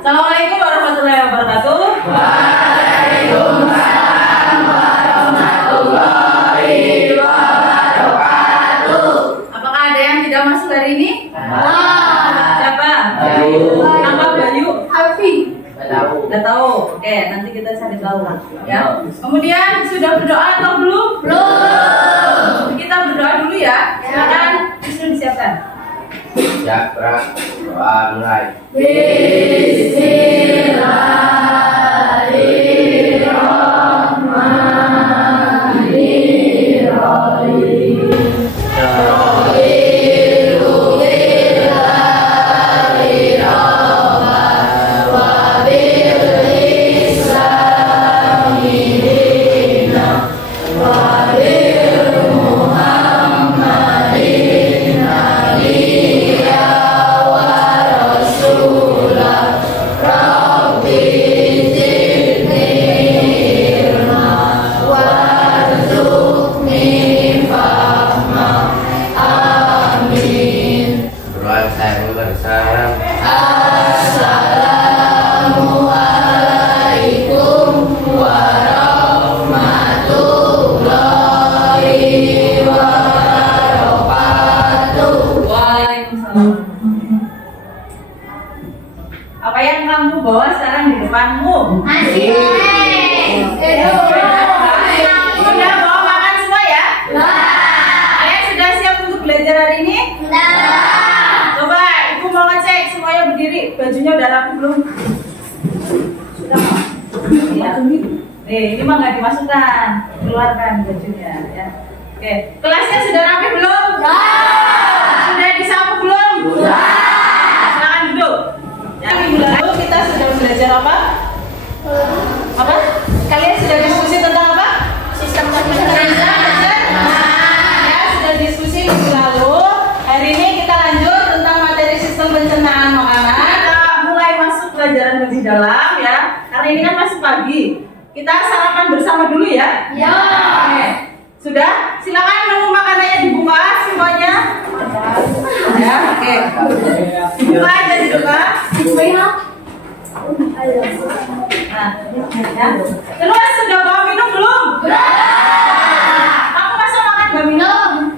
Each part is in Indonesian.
Assalamualaikum warahmatullahi wabarakatuh. Waalaikumsalam warahmatullahi wabarakatuh. Apakah ada yang tidak masuk hari ini? Siapa? Bayu. Nama Bayu? Alfi. Udah tahu. Oke, nanti kita cari tahu ya. Kemudian sudah berdoa atau belum? Belum. Kita berdoa dulu ya. Silakan Wisnu disiapkan. Ya, doa mulai. Assalamualaikum warahmatullahi wabarakatuh. Waalaikumsalam. Apa yang kamu bawa sekarang di depanmu? Nasi. Sudah bawa makan semua ya? Kalian sudah siap untuk belajar hari ini? Coba ibu mau ngecek semuanya berdiri. Bajunya udah rapi belum? Sudah Pak? Iya. Ini mah nggak dimasukkan. Keluarkan bajunya ya. Oke, kelasnya sudah rapi belum? Sudah disapu belum? Silakan duduk. Ya, minggu lalu kita sudah belajar apa? Apa? Kalian sudah diskusi tentang apa? Sistem Ya, sudah diskusi minggu lalu. Hari ini kita lanjut tentang materi sistem pencernaan makanan. Kita mulai masuk pelajaran lebih dalam ya. Karena ini kan masih pagi. Kita sarapan bersama dulu ya. Ya. Oke. Sudah? Silakan menu makanannya dibuka semuanya. Ya, oke. Dibuka aja dibuka. Nah, ya. Terus sudah bawa minum belum? Kamu masa makan gak minum?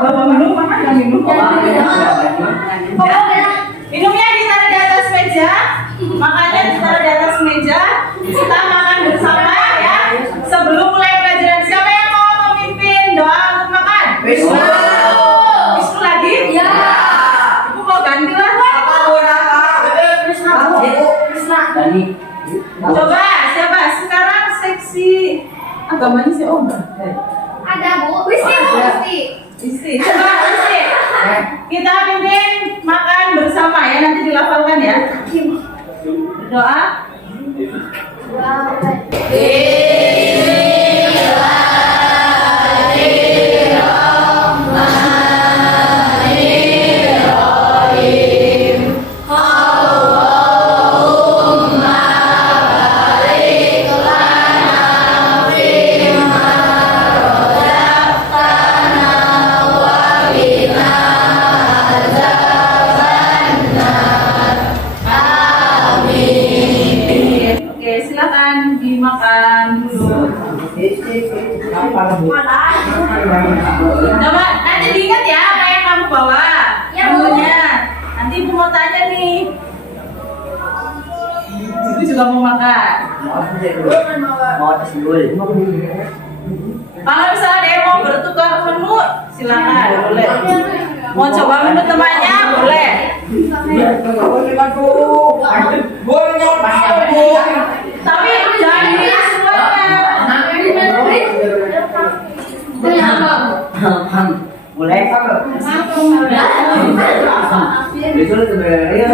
Bawa minum, makan gak minum? Ya. Minumnya ditaruh di atas meja, makannya ditaruh di atas meja. Kita makan bersama ya. Sebelum mulai pelajaran, siapa yang mau memimpin doa untuk makan? Wisnu. Wisnu lagi? Ya. Ibu mau ganti lah. Coba siapa? Sekarang seksi agamanya si Om. Ada Bu. Wisti. Coba Wisti. Kita pimpin makan bersama ya, nanti dilafalkan ya. Berdoa. Oke, silakan dimakan dulu. Coba nanti diingat ya apa yang kamu bawa. Ya, Bu. Menunya. Nanti ibu mau tanya nih. Ibu juga mau makan. Kalau misalnya ada yang mau bertukar menu, silakan boleh. Mau coba menu temannya boleh. Tapi jangan dipilih semuanya. Boleh kan? Besok sebenarnya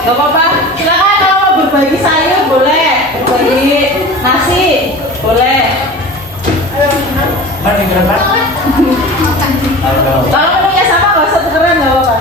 Gak apa-apa. Silakan kalau mau berbagi sayur boleh, berbagi nasi boleh. Kalau menunya sama nggak usah tukeran, nggak apa-apa.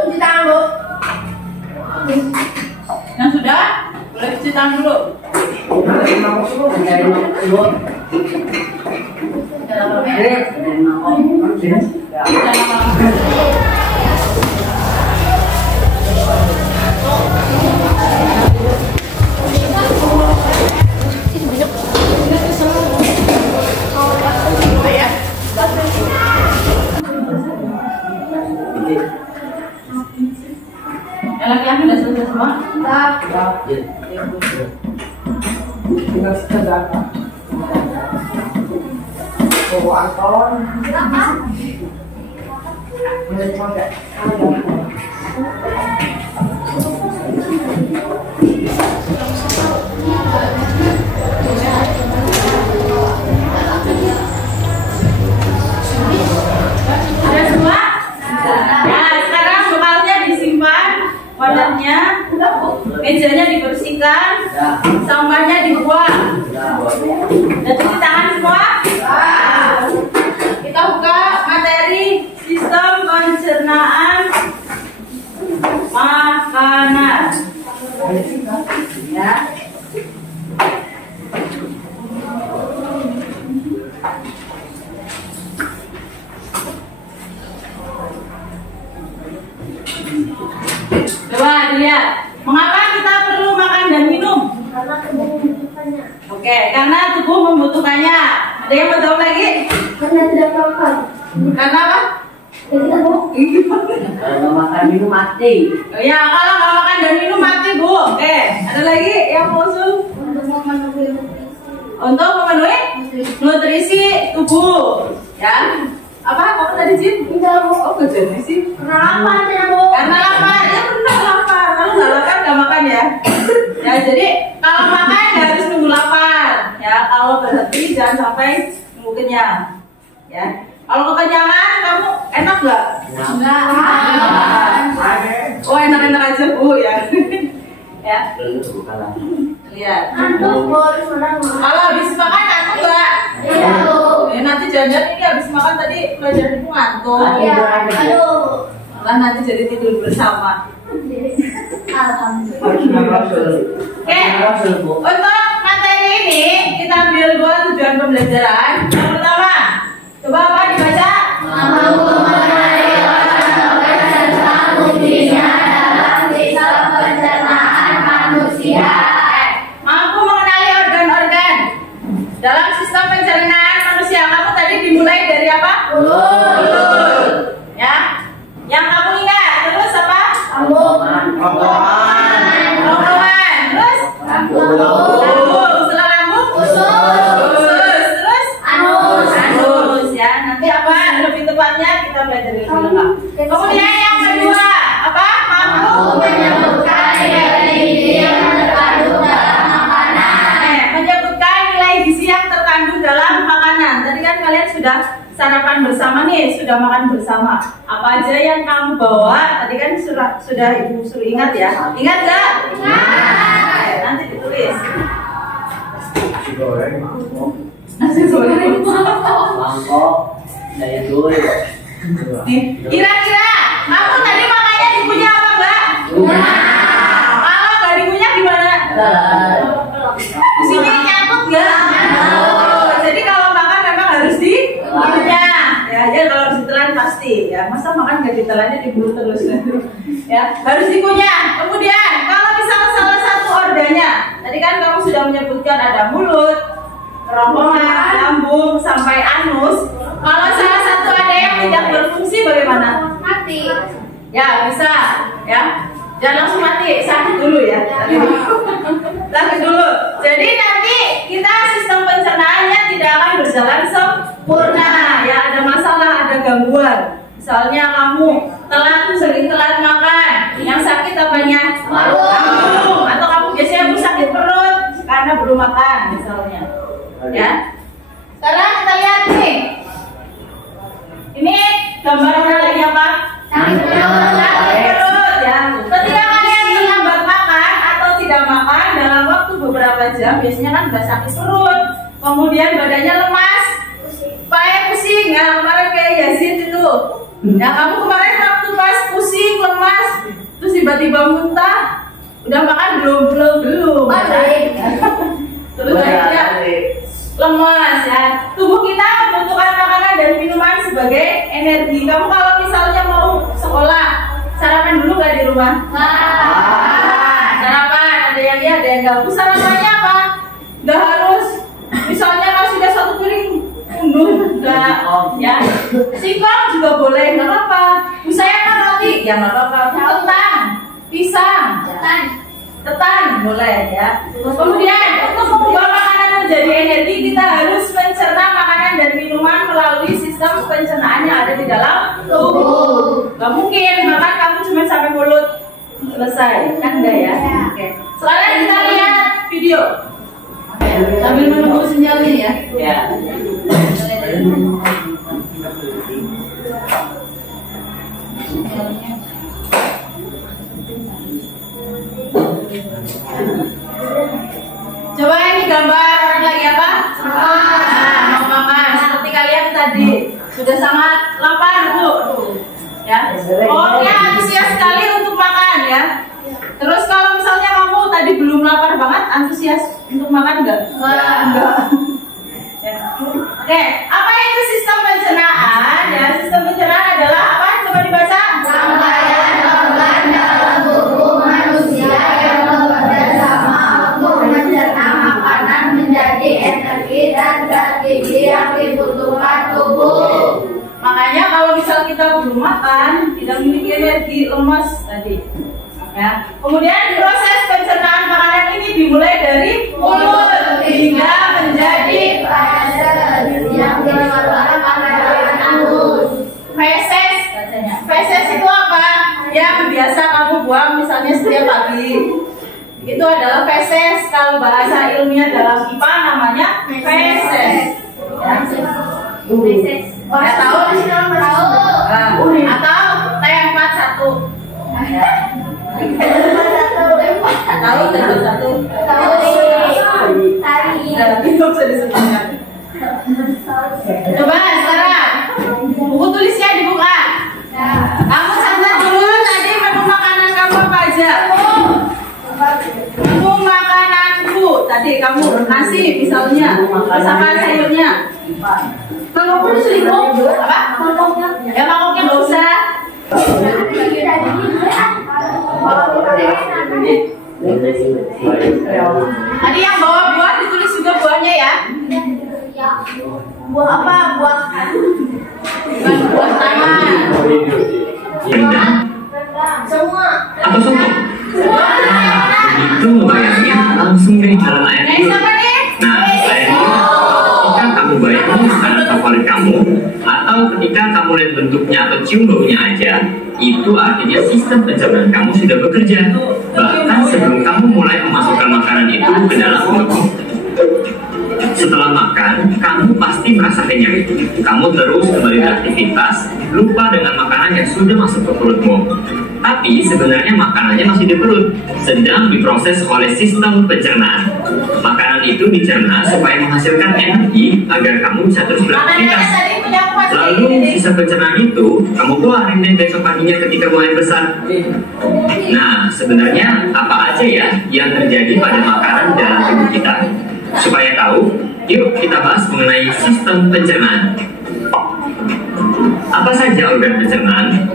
Cuci tangan, Bu. Yang sudah? Boleh cuci tangan dulu. Yang laki-laki udah selesai semua? Tinggal sekedar. Oh, Anton. Ada semua? Nah, sekarang bekalnya disimpan, wadahnya, mejanya dibersihkan, sampahnya dibuang. Dan cuci tangan semua? Kita buka materi sistem pencernaan makanan. Ya. Coba dilihat, mengapa kita perlu makan dan minum? Karena tubuh membutuhkannya. Oke, karena tubuh membutuhkannya. Ada yang mau tahu lagi? Karena tidak lapar. Karena apa? Kalau nggak makan minum mati. Ya, kalau nggak makan dan minum mati, Bu. Oke, ada lagi yang mau usul? Untuk memenuhi nutrisi tubuh. Ya. Apa tadi, Jin? Oh, kerjanya sih. Karena lapar ya, Bu. Karena lapar. Ya benar lapar. Kalau nggak lapar nggak makan ya. Ya, jadi kalau makan ya harus nunggu lapar. Ya, kalau berhenti jangan sampai nunggu kenyang. Ya. Kalau kekenyangan kamu enak nggak? Enggak. Oh, enak-enak aja, Bu ya. Ya. Lihat. Antuk, Bu. Kalau habis makan ngantuk nggak? Iya, Bu. Ya, nanti jangan ini habis makan tadi pelajaran itu ngantuk. Iya. Aduh. Malah nanti jadi tidur bersama. Alhamdulillah. Oke, untuk materi ini kita ambil 2 tujuan pembelajaran. Yang pertama, coba apa dibaca? Mampu mengenali organ-organ tentang fungsinya dalam sistem pencernaan manusia. Mampu mengenali organ-organ dalam sistem pencernaan manusia. Kamu tadi dimulai dari apa? Mulut. Ya. Yang kamu ingat. Terus apa? Ronggongan. Ronggongan. Terus? Lambung. Setelah lambung? Usus. Terus? Anus. Ya. Nanti apa? Lebih tepatnya kita belajar lebih lengkap. Kemudian yang kedua apa? Mampu Menyebutkan nilai gizi yang terkandung dalam makanan. menyebutkan nilai gizi yang terkandung dalam makanan. Tadi kan kalian sudah sarapan bersama nih, sudah makan bersama. Apa aja yang kamu bawa? Tadi kan sudah Ibu suruh ingat ya. Ingat nggak? Ingat. Nanti ditulis. Nasi goreng, mangkok. Nasi goreng. Mangkok, daya dulu. Nih, kira-kira kamu tadi makannya dikunyah apa enggak? Kalau nggak dikunyah gimana? Di sini nyangkut nggak? Jadi kalau makan memang harus dikunyah. Ya, jadi kalau ditelan pasti ya. Masa makan nggak ditelannya di mulut terus? Ya, harus dikunyah. Kemudian kalau misalnya salah satu organnya, tadi kan kamu sudah menyebutkan ada mulut, kerongkongan, lambung, sampai anus. Kalau salah satu ada yang tidak berfungsi bagaimana? Mati. Ya bisa, ya. Jangan langsung mati, sakit dulu ya. Sakit dulu. Jadi nanti kita sistem pencernaannya tidak akan berjalan sempurna. Ya ada masalah, ada gangguan. Misalnya kamu sering telat makan, yang sakit apanya? Lambung. Atau kamu biasanya sakit perut karena belum makan, misalnya. Ya. Sekarang kita lihat nih. Ini gambarnya lagi apa? Sakit perut ya. Ketika kalian terlambat makan atau tidak makan dalam waktu beberapa jam, biasanya kan udah sakit perut, kemudian badannya lemas, kayak pusing. Nah, kemarin kayak Yazid itu. Ya kamu kemarin waktu pas pusing, lemas, terus tiba-tiba muntah, udah makan belum? Terus akhirnya lemas ya. Tubuh kita membutuhkan makanan dan minuman sebagai energi. Kamu kalau misalnya mau sekolah, sarapan dulu nggak di rumah? Sarapan, ada yang iya, ada yang nggak. Sarapannya apa? Nggak harus. Misalnya kalau sudah 1 piring penuh, nggak, ya. Singkong juga boleh, nggak apa-apa. Misalnya kan roti, ya nggak apa-apa. Kentang, pisang, ketan boleh ya. Kemudian untuk mengubah makanan menjadi energi, kita harus mencerna makanan dan minuman melalui sistem pencernaan yang ada di dalam tubuh. Gak mungkin makan kamu cuma sampai mulut selesai, kan enggak ya? Oke. Sekarang kita lihat video. Sambil menunggu sinyalnya ya. Ya. Coba ini gambar orang lagi apa? Mau makan. Seperti kalian tadi sudah sangat lapar, Bu. Ya. Pokoknya antusias sekali untuk makan ya. Terus kalau misalnya kamu tadi belum lapar banget, antusias untuk makan enggak? Enggak. Ya. Oke, apa itu sistem pencernaan? Ya, sistem pencernaan adalah apa? Coba dibaca. Rangkaian organ dalam tubuh manusia yang bekerja sama untuk mencerna makanan menjadi energi dan zat gizi yang dibutuhkan tubuh. Makanya kalau misal kita belum energi lemas tadi. Ya. Kemudian proses pencernaan makanan ini dimulai dari mulut hingga menjadi yang dikeluarkan pada anus. feses. Feses itu apa? Yang biasa kamu buang misalnya setiap pagi. Itu adalah feses. Kalau bahasa ilmiah dalam IPA namanya feses. Ya. Tahu? Atau T41. Ya. Tahu T41? Itu bisa disebutkan. Coba sekarang buku tulisnya dibuka. Kamu catat dulu tadi menu makanan kamu apa aja? Menu makananku tadi kamu nasi misalnya, terus apa sayurnya? Kalau pun selingkuh apa? Ya mangkoknya nggak usah. Tadi yang bawa buah ditulis juga buahnya ya. Buah apa? Buah taman. Rendang Semua. atau soto? Itu bayangin langsung dari dalam air Nah, dulu. siapa nih? Nah, ketika kamu bayangin makanan favorit kamu, atau ketika kamu lihat bentuknya atau cium baunya aja, itu artinya sistem pencernaan kamu sudah bekerja. Bahkan sebelum kamu mulai memasukkan makanan itu ke dalam mulutmu. Setelah makan, kamu pasti merasa kenyang. Kamu terus kembali beraktivitas, lupa dengan makanan yang sudah masuk ke perutmu. Tapi sebenarnya makanannya masih di perut, sedang diproses oleh sistem pencernaan. Makanan itu dicerna supaya menghasilkan energi agar kamu bisa terus beraktivitas. Lalu sisa pencernaan itu kamu keluarin deh besok paginya ketika buang air besar. Nah, sebenarnya apa aja ya yang terjadi pada makanan dalam tubuh kita? Supaya tahu, yuk kita bahas mengenai sistem pencernaan. Apa saja organ pencernaan?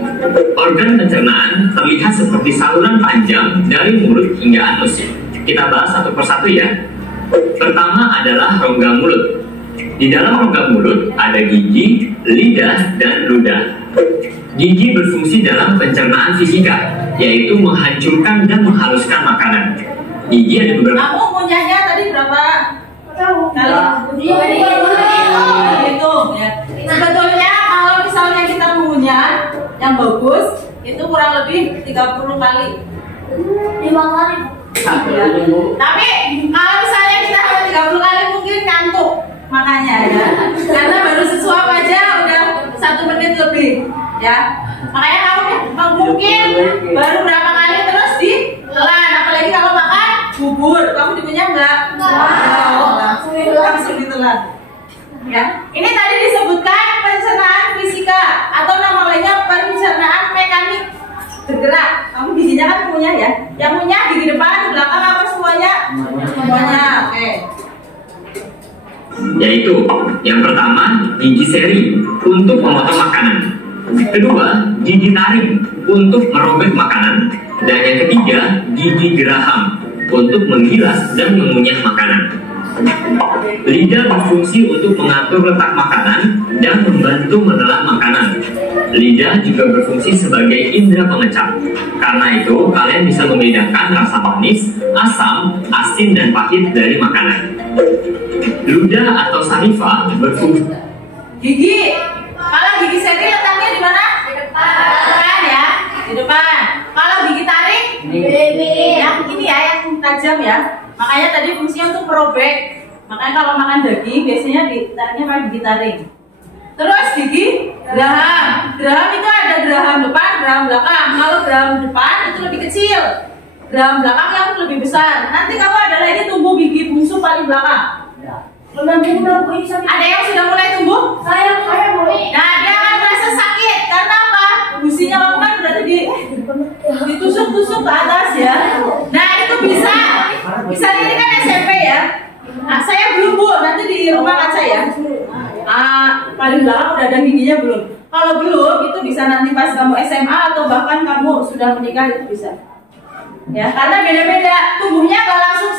Organ pencernaan terlihat seperti saluran panjang dari mulut hingga anus. Kita bahas satu persatu ya. Pertama adalah rongga mulut. Di dalam rongga mulut ada gigi, lidah, dan ludah. Gigi berfungsi dalam pencernaan fisika, yaitu menghancurkan dan menghaluskan makanan. Gigi ada beberapa. Kamu ngunyahnya tadi berapa kali? Hitung ya. Sebetulnya kalau misalnya kita mengunyah yang bagus itu kurang lebih 30 kali. 5 kali. Ya. Tapi kalau misalnya kita hanya 30 kali mungkin ngantuk makanya ya. Karena baru sesuap aja udah 1 menit lebih ya. Makanya kamu mungkin baru berapa kali terus ditelan. Apalagi kalau makan bubur, kamu dikunyah enggak? Langsung ditelan. Ya, ini tadi disebutkan pencernaan fisika atau nama lainnya pencernaan mekanik bergerak. Kamu giginya kan mengunyah ya? Yang mengunyah gigi depan, belakang apa semuanya? Semuanya. Oke. Yaitu yang pertama gigi seri untuk memotong makanan, kedua gigi taring untuk merobek makanan, dan yang ketiga gigi geraham untuk menggilas dan mengunyah makanan. Lidah berfungsi untuk mengatur letak makanan dan membantu menelan makanan. Lidah juga berfungsi sebagai indera pengecap. Karena itu, kalian bisa membedakan rasa manis, asam, asin, dan pahit dari makanan. Ludah atau saliva berfungsi. Gigi. Kalau gigi seri letaknya di mana? Di depan ya. Di depan. Kalau gigi taring yang ini ya, yang tajam ya. Makanya tadi fungsinya untuk merobek. Makanya kalau makan daging biasanya ditariknya pakai gigi taring. Terus gigi geraham. Geraham itu ada geraham depan, geraham belakang. Kalau geraham depan itu lebih kecil. Geraham belakang yang lebih besar. Nanti kamu ada lagi tumbuh gigi bungsu paling belakang. Ada yang sudah mulai tumbuh? Saya mulai. Nah, dia akan merasa sakit. Karena apa? Gusinya kamu kan berarti ditusuk-tusuk ke atas ya. Nah, itu bisa. Misalnya ini kan SMP ya. Nah, saya belum bu, nanti di rumah kaca ya. Paling belakang udah ada giginya belum? Kalau belum, itu bisa nanti pas kamu SMA atau bahkan kamu sudah menikah itu bisa. Ya, karena beda-beda. Tubuhnya nggak langsung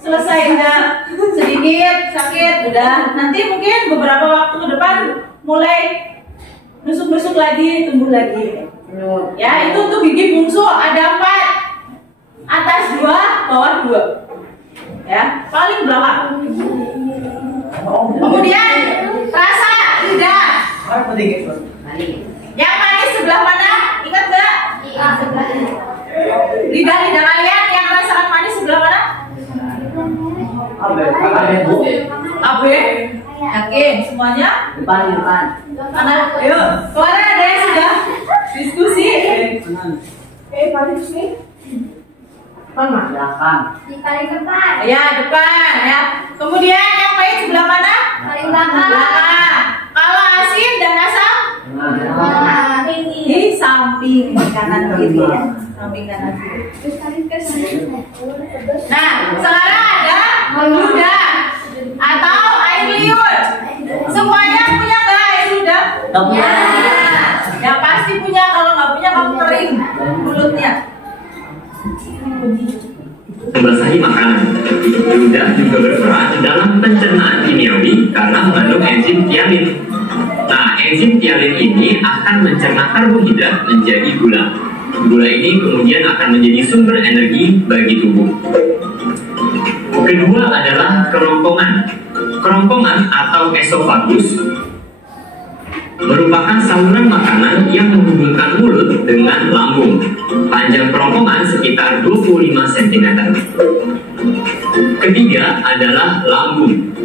selesai udah sedikit sakit udah. Nanti mungkin beberapa waktu ke depan mulai nusuk-nusuk lagi, tumbuh lagi. Ya, itu untuk gigi bungsu ada 4. Atas 2, bawah 2. Ya, paling belakang. Kemudian rasa lidah. Yang manis sebelah mana? Ingat nggak? Lidah kalian yang rasakan manis sebelah mana? AB. Yakin semuanya? Depan. Mana? Ayo, kemarin ada yang sudah diskusi. Paling sini. Mana? Belakang. Di paling depan. Ya, depan ya. Kemudian yang pahit sebelah mana? Paling belakang. Belakang. Kalau asin dan asam? Nah, ini. Di samping kanan kiri ya. Samping kanan kiri. Terus paling ke sini. Nah, sekarang ada ludah atau air liur. Semuanya punya nggak air ludah? Ya. Ya pasti punya. Kalau nggak punya kamu kering mulutnya. Membasahi makanan. Ludah juga berperan dalam pencernaan kimiawi karena mengandung enzim tialin. Nah, enzim tialin ini akan mencerna karbohidrat menjadi gula. Gula ini kemudian akan menjadi sumber energi bagi tubuh. Kedua adalah kerongkongan. Kerongkongan atau esofagus merupakan saluran makanan yang menghubungkan mulut dengan lambung. Panjang kerongkongan sekitar 25 cm. Ketiga adalah lambung.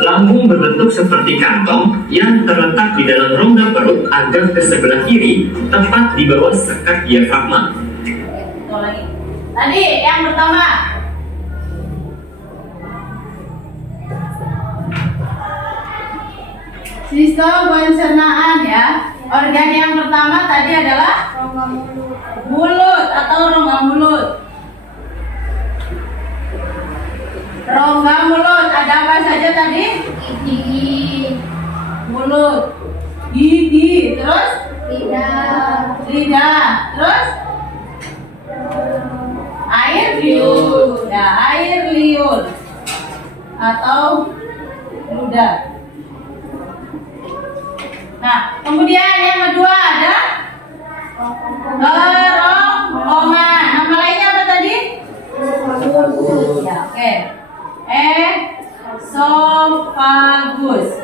Lambung berbentuk seperti kantong yang terletak di dalam rongga perut agak ke sebelah kiri, tepat di bawah sekat diafragma. Tadi yang pertama. Sistem pencernaan ya. Organ yang pertama tadi adalah mulut atau rongga mulut. Rongga mulut ada apa saja tadi? Gigi. Mulut, gigi, terus lidah, terus air liur. Ya, air liur atau ludah. Nah, kemudian yang kedua ada kerongkongan. Nama lainnya apa tadi? Ya, oke. Esofagus.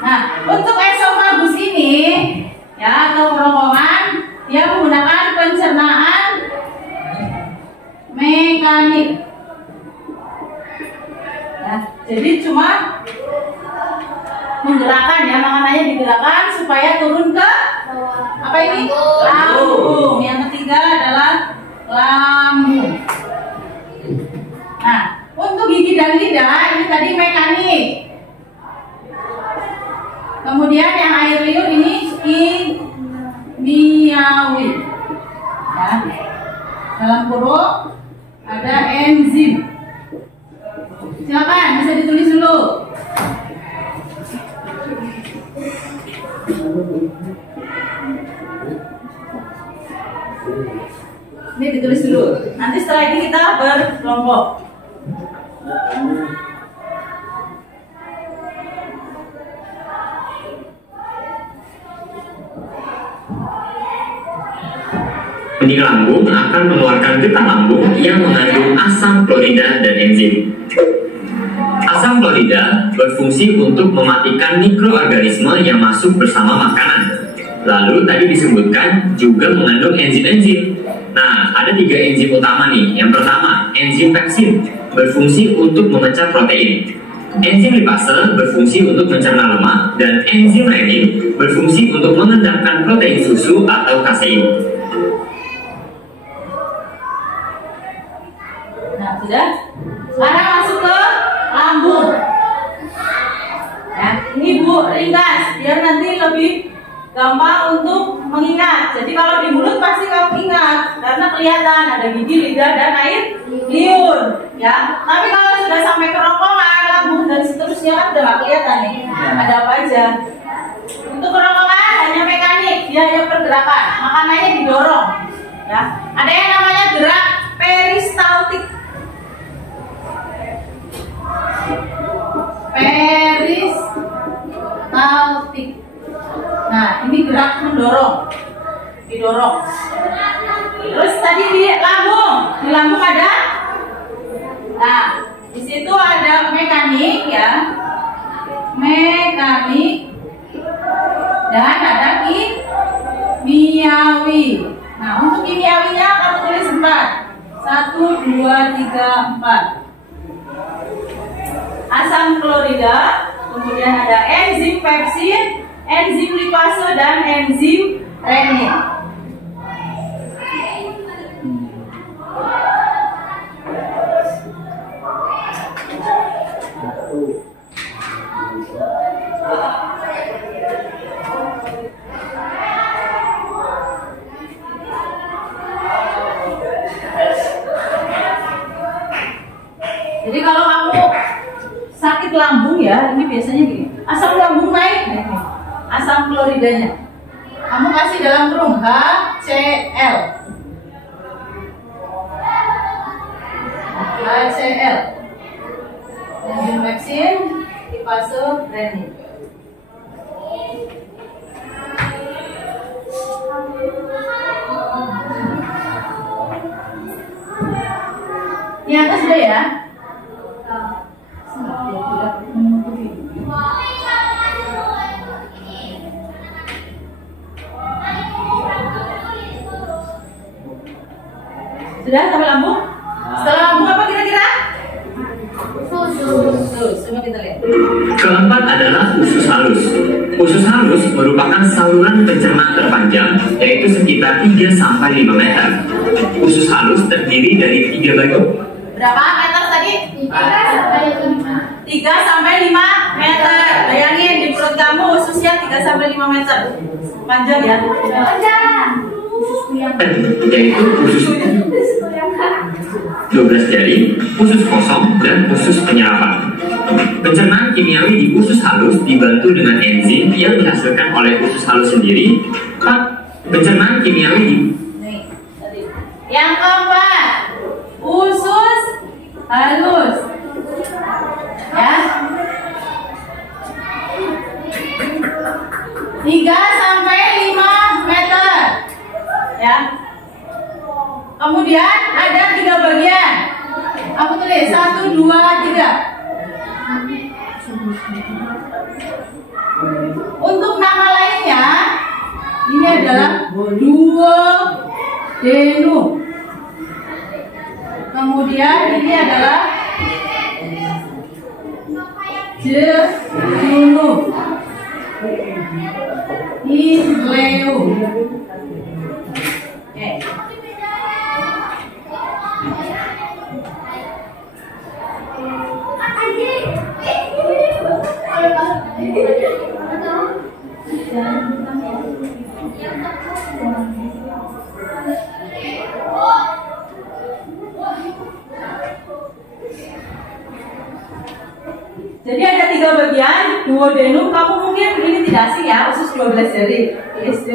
Nah, untuk esofagus ini ya atau kerongkongan dia menggunakan pencernaan mekanik. Ya, jadi cuma menggerakkan ya, makanannya digerakkan supaya turun ke apa ini? Lambung. Yang ketiga adalah lambung. Nah, untuk gigi dan lidah ini tadi mekanik. Kemudian yang air liur ini kimiawi. Ya. Dalam kurung ada enzim. Silakan bisa ditulis dulu. Ini ditulis dulu. Nanti setelah ini kita berkelompok. Benih lambung akan mengeluarkan getah lambung yang mengandung asam klorida dan enzim. Asam klorida berfungsi untuk mematikan mikroorganisme yang masuk bersama makanan. Lalu tadi disebutkan juga mengandung enzim-enzim. Nah, ada 3 enzim utama nih. Yang pertama, enzim pepsin berfungsi untuk memecah protein. Enzim lipase berfungsi untuk mencerna lemak, dan enzim renin berfungsi untuk mengendapkan protein susu atau kasein. Nah, sudah. Sekarang masuk ke lambung. Ya, ini Bu ringkas biar nanti lebih gampang untuk mengingat. Jadi kalau di mulut pasti kamu ingat karena kelihatan ada gigi, lidah, dan air liur. Ya, tapi kalau sudah sampai kerongkongan, lambung dan seterusnya kan udah nggak kelihatan nih. Ada apa aja? Untuk kerongkongan hanya mekanik, dia hanya pergerakan, makanannya didorong. Ya, ada yang namanya gerak peristaltik. Peristaltik. Nah, ini gerak mendorong. didorong. Terus tadi di lambung ada, nah di situ ada mekanik ya, mekanik dan ada kimiawi. Nah untuk kimiawinya kamu tulis 4, 1, 2, 3, 4. Asam klorida, kemudian ada enzim pepsin, enzim lipase dan enzim renin. Jadi kalau kamu sakit lambung ya, ini biasanya gini, asam lambung naik, asam kloridanya, kamu kasih dalam kurung HCl, enzim pepsin, lipase, renin. Ini atas sudah ya. Sudah sampai lambung? Setelah lambung apa kira-kira? Usus. Coba kita lihat. Keempat adalah usus halus. Usus halus merupakan saluran pencernaan terpanjang, yaitu sekitar 3-5 meter. Usus halus terdiri dari 3 bagian. Berapa meter tadi? 3-5 meter. Bayangin di perut kamu ususnya 3-5 meter. Panjang ya? Yaitu usus 12 jari, usus kosong, dan usus penyerapan. Pencernaan kimiawi di usus halus dibantu dengan enzim yang dihasilkan oleh usus halus sendiri. Pencernaan kimiawi di yang keempat, usus halus. Ya. 3-5 meter. Ya. Kemudian ada 3 bagian. Aku tulis 1, 2, 3. Untuk nama lainnya, ini adalah duodenum. Kemudian ini adalah jejunum, ileum. Oke. Jadi ada 3 bagian duodenum. Kamu mungkin ini tidak asing ya, usus 12 jari SD.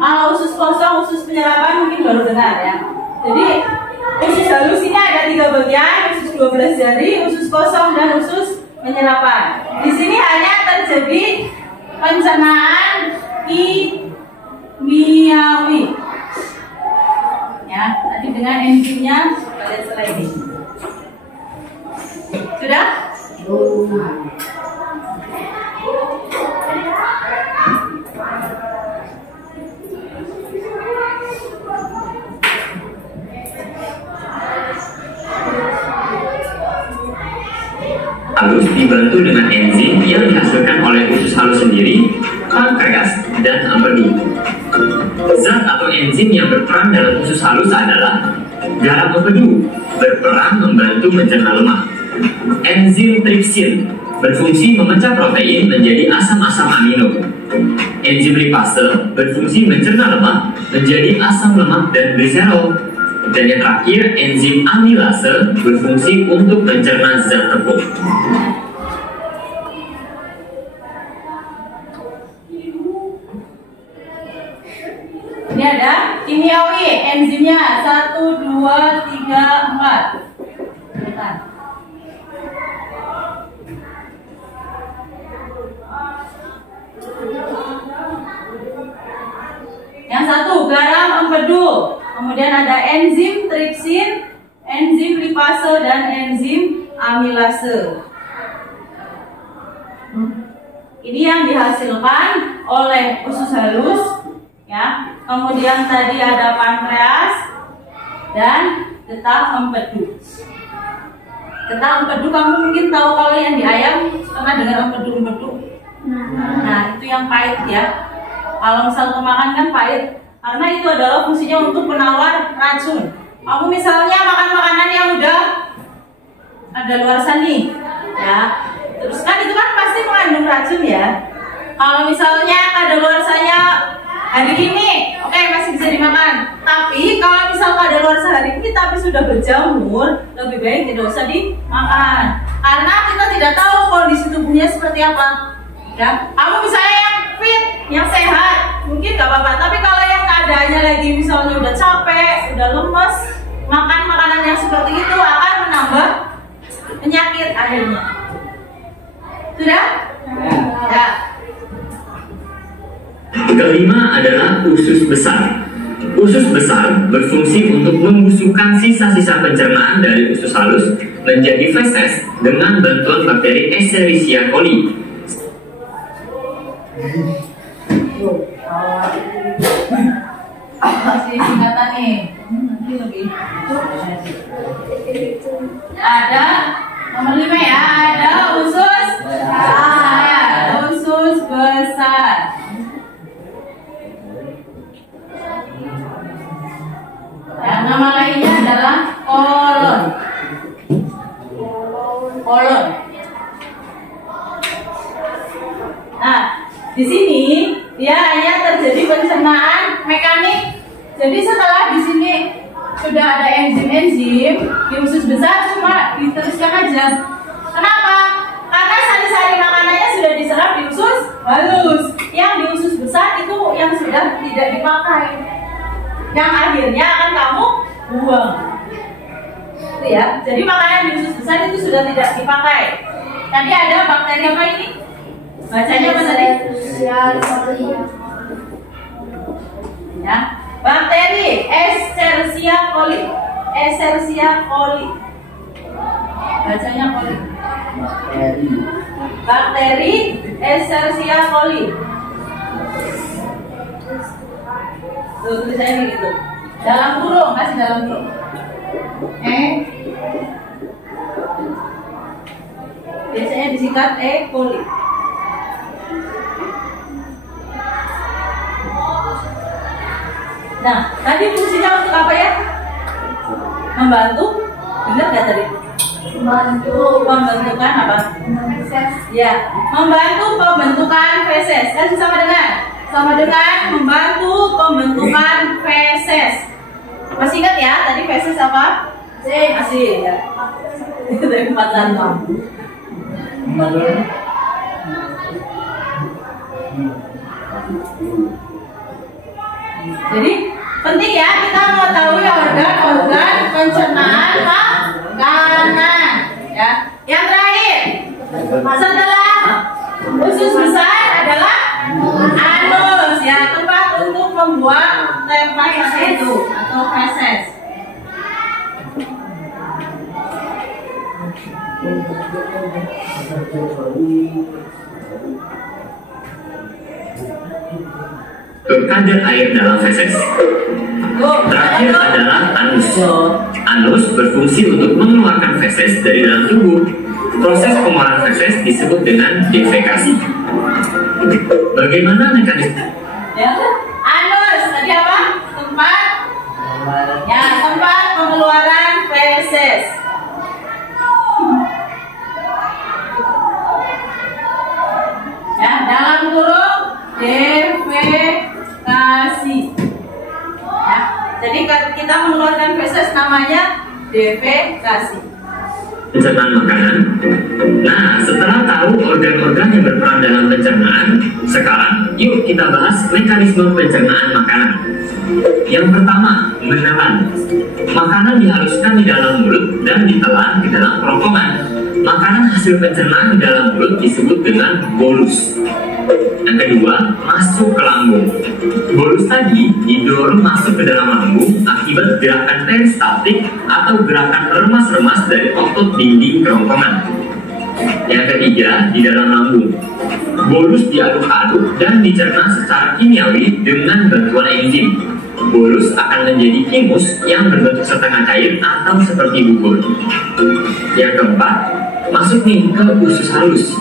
Kalau usus kosong, usus penyerapan mungkin baru dengar ya. Jadi usus halus ini ada 3 bagian, usus 12 jari, usus kosong dan usus penyerapan. Di sini hanya terjadi pencernaan kimiawi. Ya, tadi dengan enzimnya kalian selesai. Sudah? halus dibantu dengan enzim yang dihasilkan oleh usus halus sendiri, pankreas, dan empedu. Zat atau enzim yang berperan dalam usus halus adalah garam empedu, berperan membantu mencerna lemak. Enzim tripsin berfungsi memecah protein menjadi asam-asam amino. Enzim lipase berfungsi mencerna lemak menjadi asam lemak dan gliserol. Dan yang terakhir, enzim amilase berfungsi untuk mencerna zat tepung. Ini ada kimiawi, enzimnya 1, 2, 3, 4. Bentar. Yang satu garam empedu. Kemudian ada enzim tripsin, enzim lipase, dan enzim amilase. Ini yang dihasilkan oleh usus halus, ya. Kemudian tadi ada pankreas dan getah empedu. Getah empedu kamu mungkin tahu kalau yang di ayam pernah dengar empedu. Nah, itu yang pahit ya. Kalau misal kemakan kan pahit, karena itu adalah fungsinya untuk penawar racun. Kamu misalnya makan makanan yang udah ada luarsa nih, ya. Terus kan itu kan pasti mengandung racun ya. Kalau misalnya kadaluarsanya hari ini, oke, masih bisa dimakan. Tapi kalau misal kadaluarsa hari ini tapi sudah berjamur, lebih baik tidak usah dimakan. Karena kita tidak tahu kondisi tubuhnya seperti apa. Ya, kamu misalnya yang fit, yang sehat, mungkin gak apa-apa. Tapi kalau yang keadaannya lagi misalnya udah capek, udah lemes, makan makanan yang seperti itu akan menambah penyakit akhirnya. Sudah? Ya. Kelima adalah usus besar. Usus besar berfungsi untuk membusukkan sisa-sisa pencernaan dari usus halus menjadi feses dengan bantuan bakteri Escherichia coli. Masih singkatan nih. Nanti lebih. Ada nomor 5 ya. Ada usus besar. Usus besar. Dan nama lainnya adalah kolon. Kolon. Nah, di sini dia hanya terjadi pencernaan mekanik. Jadi setelah di sini sudah ada enzim-enzim, di usus besar cuma diteruskan aja. Kenapa? Karena sari-sari makanannya sudah diserap di usus halus. Yang di usus besar itu yang sudah tidak dipakai, yang akhirnya akan kamu buang. Itu ya. Jadi makanan di usus besar itu sudah tidak dipakai. Tadi ada bakteri apa ini? Bacanya apa tadi? Ya, bakteri Escherichia coli. Escherichia coli. Bacanya coli. Bakteri Escherichia coli. Tuh, tulisannya gitu. Dalam kurung, kasih dalam kurung. Biasanya disingkat E. coli. Nah, tadi fungsinya untuk apa ya? Membantu, benar nggak tadi? Pembentukan apa? Ya, membantu pembentukan feses. Kan sama dengan membantu pembentukan feses. Masih ingat ya? Tadi feses apa? Masih ya. Itu dari 4 tahun. Jadi penting ya kita mengetahui organ-organ pencernaan makanan. Ya. Yang terakhir, setelah usus besar adalah anus, ya, tempat untuk membuang lempas itu atau feses. Kadar air dalam feses. Terakhir adalah anus. Anus berfungsi untuk mengeluarkan feses dari dalam tubuh. Proses pengolahan feses disebut dengan defekasi. Bagaimana mekanisme? Ya, anus tadi apa? Tempat pengeluaran feses. Ya, dalam kurung defekasi. Ya, jadi kita mengeluarkan feses namanya defekasi. Pencernaan makanan. Nah, setelah tahu organ-organ yang berperan dalam pencernaan, sekarang yuk kita bahas mekanisme pencernaan makanan. Yang pertama, menelan. Makanan dihaluskan di dalam mulut dan ditelan di dalam kerongkongan. Makanan hasil pencernaan di dalam mulut disebut dengan bolus. Yang kedua, masuk ke lambung. Bolus tadi didorong masuk ke dalam lambung akibat gerakan peristatik atau gerakan remas-remas dari otot dinding kerongkongan. Yang ketiga, di dalam lambung. Bolus diaduk-aduk dan dicerna secara kimiawi dengan bantuan enzim. Bolus akan menjadi timus yang berbentuk setengah cair atau seperti bubur. Yang keempat, masuk nih ke usus halus.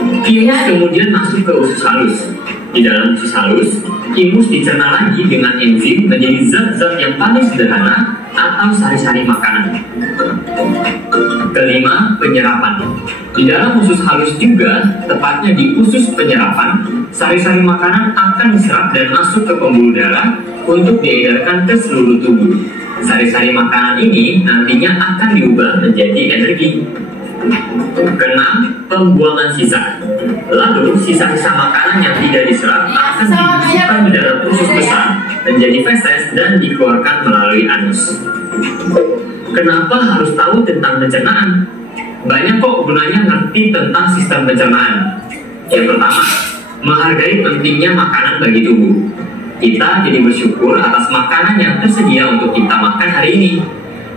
Timus kemudian masuk ke usus halus. Di dalam usus halus, timus dicerna lagi dengan enzim menjadi zat-zat yang paling sederhana atau sari-sari makanan. Kelima, penyerapan. Di dalam usus halus juga, tepatnya di usus penyerapan, sari-sari makanan akan diserap dan masuk ke pembuluh darah untuk diedarkan ke seluruh tubuh. Sari-sari makanan ini nantinya akan diubah menjadi energi. Keenam, pembuangan sisa. Lalu sisa-sisa makanan yang tidak diserap akan dibusukan di dalam usus besar menjadi feses dan dikeluarkan melalui anus. Kenapa harus tahu tentang pencernaan? Banyak kok gunanya ngerti tentang sistem pencernaan. Yang pertama, menghargai pentingnya makanan bagi tubuh. Kita jadi bersyukur atas makanan yang tersedia untuk kita makan hari ini.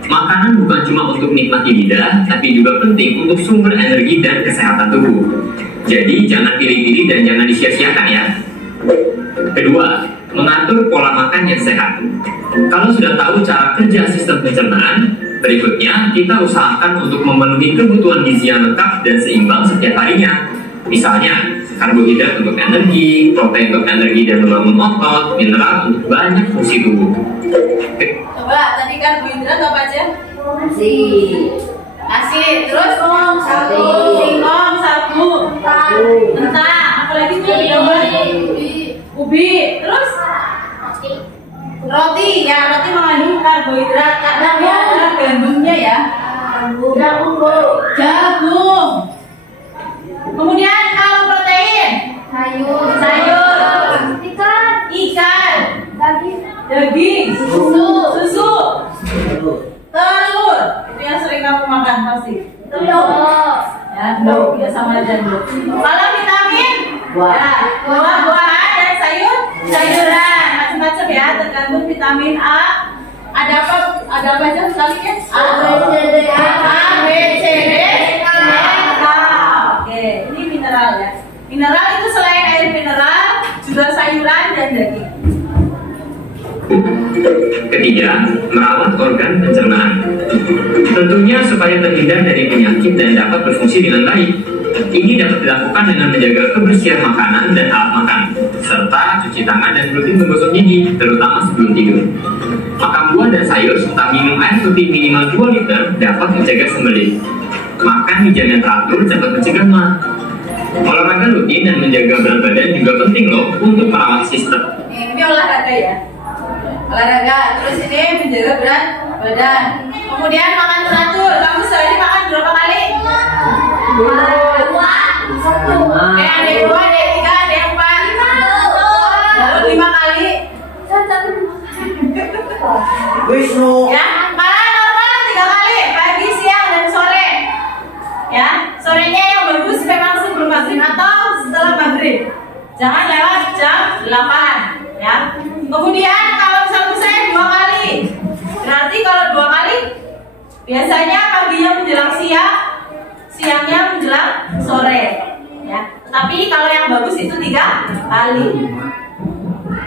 Makanan bukan cuma untuk nikmati lidah, tapi juga penting untuk sumber energi dan kesehatan tubuh. Jadi jangan pilih-pilih dan jangan disia-siakan ya. Kedua, mengatur pola makan yang sehat. Kalau sudah tahu cara kerja sistem pencernaan, berikutnya kita usahakan untuk memenuhi kebutuhan gizi yang lengkap dan seimbang setiap harinya. Misalnya, karbohidrat untuk energi, protein untuk energi dan membangun otot, mineral untuk banyak fungsi tubuh. Coba tadi karbohidrat apa aja? Nasi. Nasi, terus singkong, sagu, entah, apalagi tuh ubi, terus roti. Ya, roti mengandung karbohidrat karena dia adalah gandumnya ya. Jagung. Kemudian kalau protein, sayur, ikan, daging, susu, telur. Itu yang sering kamu makan pasti. Telur. Ya, ya sama aja dulu. Kalau vitamin, ya, buah-buahan dan sayuran macam-macam ya, tergantung vitamin A. Ada apa aja sekali ya? A, B, C, D, K. Oke, ini mineral ya. Mineral itu selain air mineral, juga sayuran dan daging. Ketiga, merawat organ pencernaan. Tentunya supaya terhindar dari penyakit dan dapat berfungsi dengan baik. Ini dapat dilakukan dengan menjaga kebersihan makanan dan alat makan, serta cuci tangan dan rutin menggosok gigi, terutama sebelum tidur. Makan buah dan sayur serta minum air putih minimal 2 liter dapat mencegah sembelit. Makan di jam yang teratur dapat mencegah mah. Olahraga rutin dan menjaga berat badan juga penting loh untuk merawat sistem. Ini olahraga ya. Olahraga, terus ini menjaga berat badan. Kemudian makan teratur. Kamu sehari makan berapa kali? 2. Ada 2, ada 3, ada 4. Lalu 5 kali. Wisnu. Ya, makan normal 3 kali, pagi, siang, dan sore. Ya, sorenya yang bagus memang sebelum maghrib atau setelah maghrib. Jangan lewat jam 8. Ya. Kemudian kalau misalnya saya 2 kali, berarti kalau 2 kali biasanya paginya menjelang siang, siangnya menjelang sore. Ya. Tapi kalau yang bagus itu 3 kali.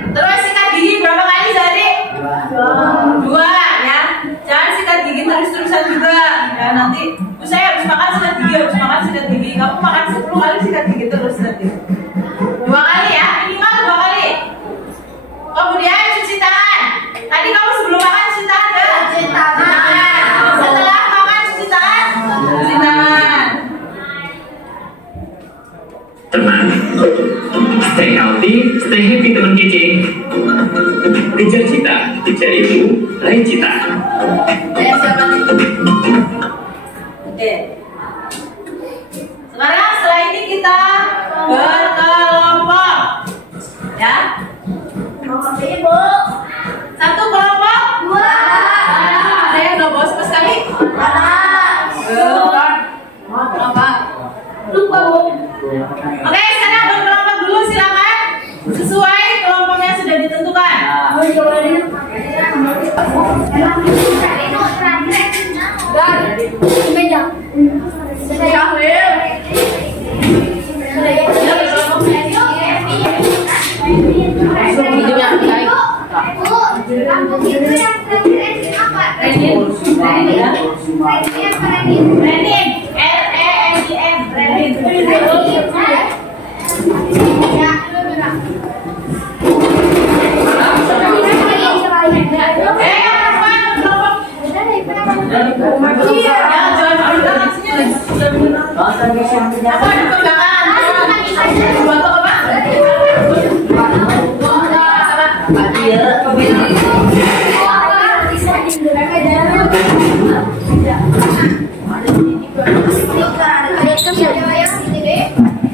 Terus sikat gigi berapa kali sehari? 2 ya. Jangan sikat gigi terus-terusan juga. Ya nanti saya harus makan sikat gigi, harus makan sikat gigi. Kamu makan 10 kali sikat gigi terus nanti. 2 kali ya, minimal 2 kali. Kemudian cuci tangan. Tadi kamu sebelum makan cuci tangan kan? Cuci tangan. Setelah makan cuci tangan, cuci tangan. Tenang, stay healthy, stay happy teman kece. Kejar cita, kejar ilmu, raih cita. Siapa nih? Oke. Sekarang setelah ini kita berkelompok, ya. Ibu. 1 kelompok. 2. Saya udah bawa sama sekali. Lupa. Oke, sekarang berkelompok dulu silakan.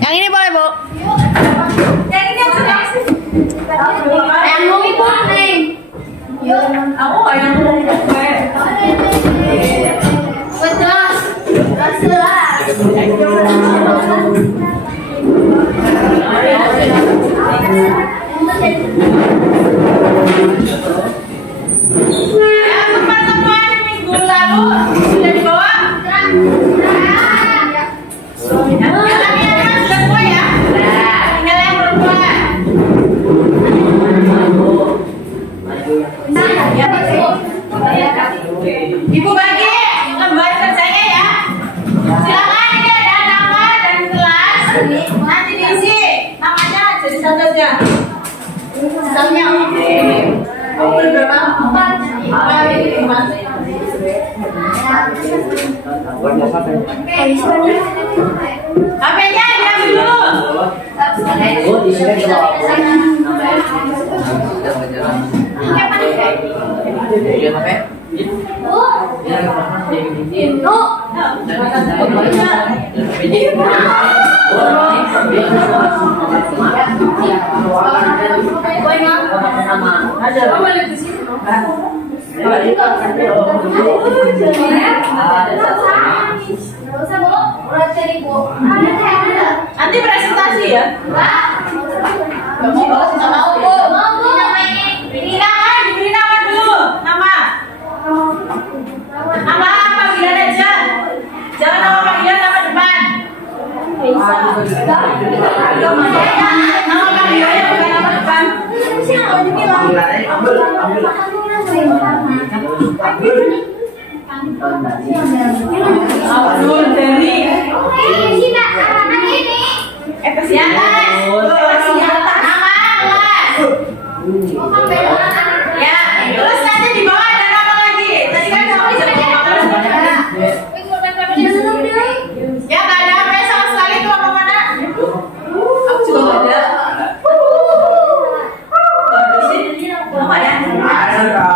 Yang ini boleh, Bu? Yang ini apa? Yang mau ikut nih. Aku nggak yang mau gue. Ya, teman-teman, minggu lalu sudah dibawa. Yang laki-laki sudah semua ya. Tinggal yang perempuan. Ibu bagi lembar kerjanya ya. Silakan, ini ada nama dan kelas. Nanti diisi namanya jadi satu aja. Misalnya kamu berapa? HP-nya diambil dulu. Oh, di sini Nanti presentasi ya. Diberi nama dulu. Nama panggilan aja. Jangan nama panggilan, nama depan. Nama panggilannya bukan nama depan. Abdul Deni. Kesehatan. Nama kelas. Ya, terus nanti di bawah ada nama lagi. Tadi kan kamu ya nggak ada apa sama sekali tuh apa mana? Aku juga nggak ada. Nggak ada sih. Apa ya? Ada dong.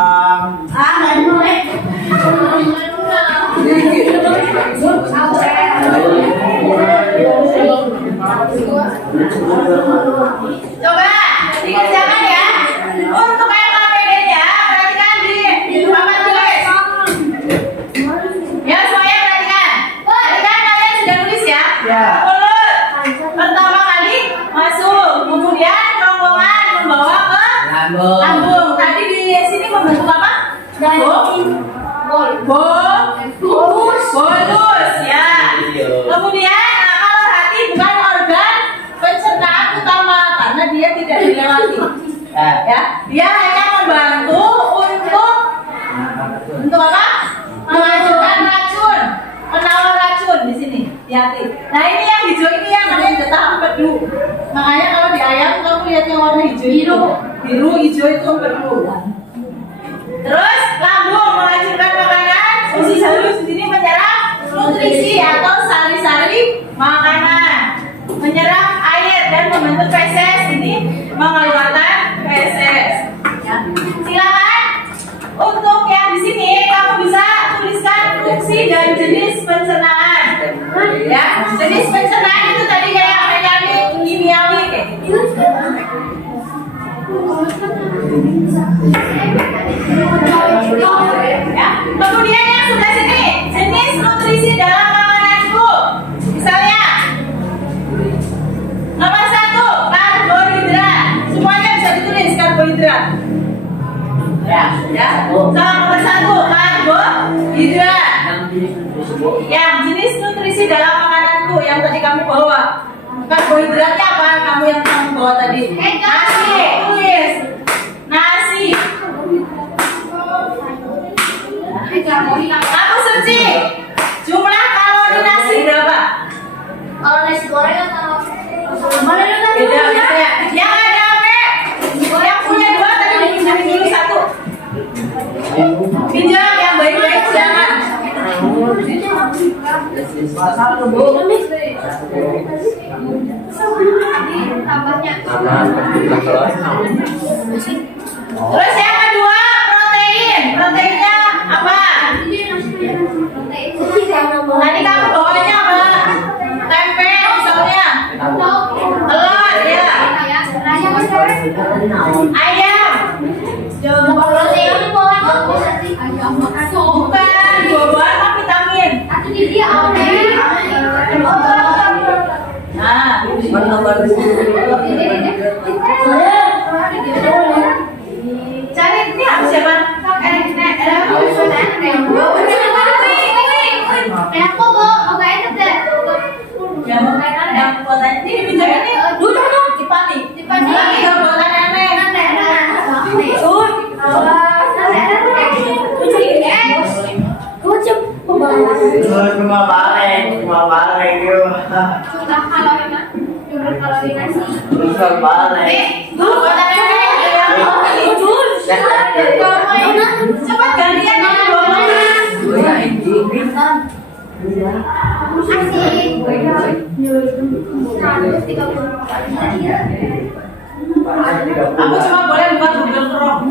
Coba dikerjakan ya. Untuk yang KPD-nya, perhatikan di papan tulis. Ya, semuanya perhatikan. Perhatikan, kalian sudah nulis ya? Ya. Mulut. Pertama kali masuk, kemudian rombongan membawa ke lambung. Tadi di sini membentuk apa? Bolus. Ya. Kemudian kalau hati bukan organ pencernaan utama karena dia tidak dilewati. Ya, dia hanya membantu untuk apa? Menghancurkan racun, penawar racun di sini. Hati. Nah ini yang hijau ini yang namanya getah empedu. Makanya kalau di ayam kamu lihat yang warna hijau, biru, hijau itu empedu. Terus lambung menghancurkan makanan. Fungsi halus di sini menyerap nutrisi atau sari-sari makanan, menyerap air dan membentuk feses. Ini mengeluarkan feses. Ya. Silakan untuk yang di sini kamu bisa tuliskan fungsi dan jenis pencernaan. Ya, jenis pencernaan itu tadi kayak mekanik, kimiawi kayak gitu. Ya. Kemudian yang sebelah sini jenis nutrisi dalam makanan ibu. Misalnya nomor 1 karbohidrat. Semuanya bisa ditulis karbohidrat. Ya. Nomor 1 karbohidrat. Yang jenis Karbohidratnya apa? Kamu yang bawa tadi? Nasi. Tulis. Nasi. Kamu searching. Jumlah kalori nasi berapa? Kalau nasi goreng atau Beda ya. Yang ada apa? Yang punya dua tadi dipinjam dulu satu. Pinjam yang baik-baik jangan. Terus yang kedua protein. Proteinnya apa? Tadi kamu bawanya apa? Tempe misalnya. Telur ya. Ayam. Bukan, buah-buahan apa vitamin? Nah, cari ini apa siapa? Yang buatan ini pinjam ini dulu Dipani. Lagi yang buatan aneh. Cuma bareng yuk. Bisa bareng. Buatan aneh. Cepat gantian yang aku cuma boleh buat Google Chrome.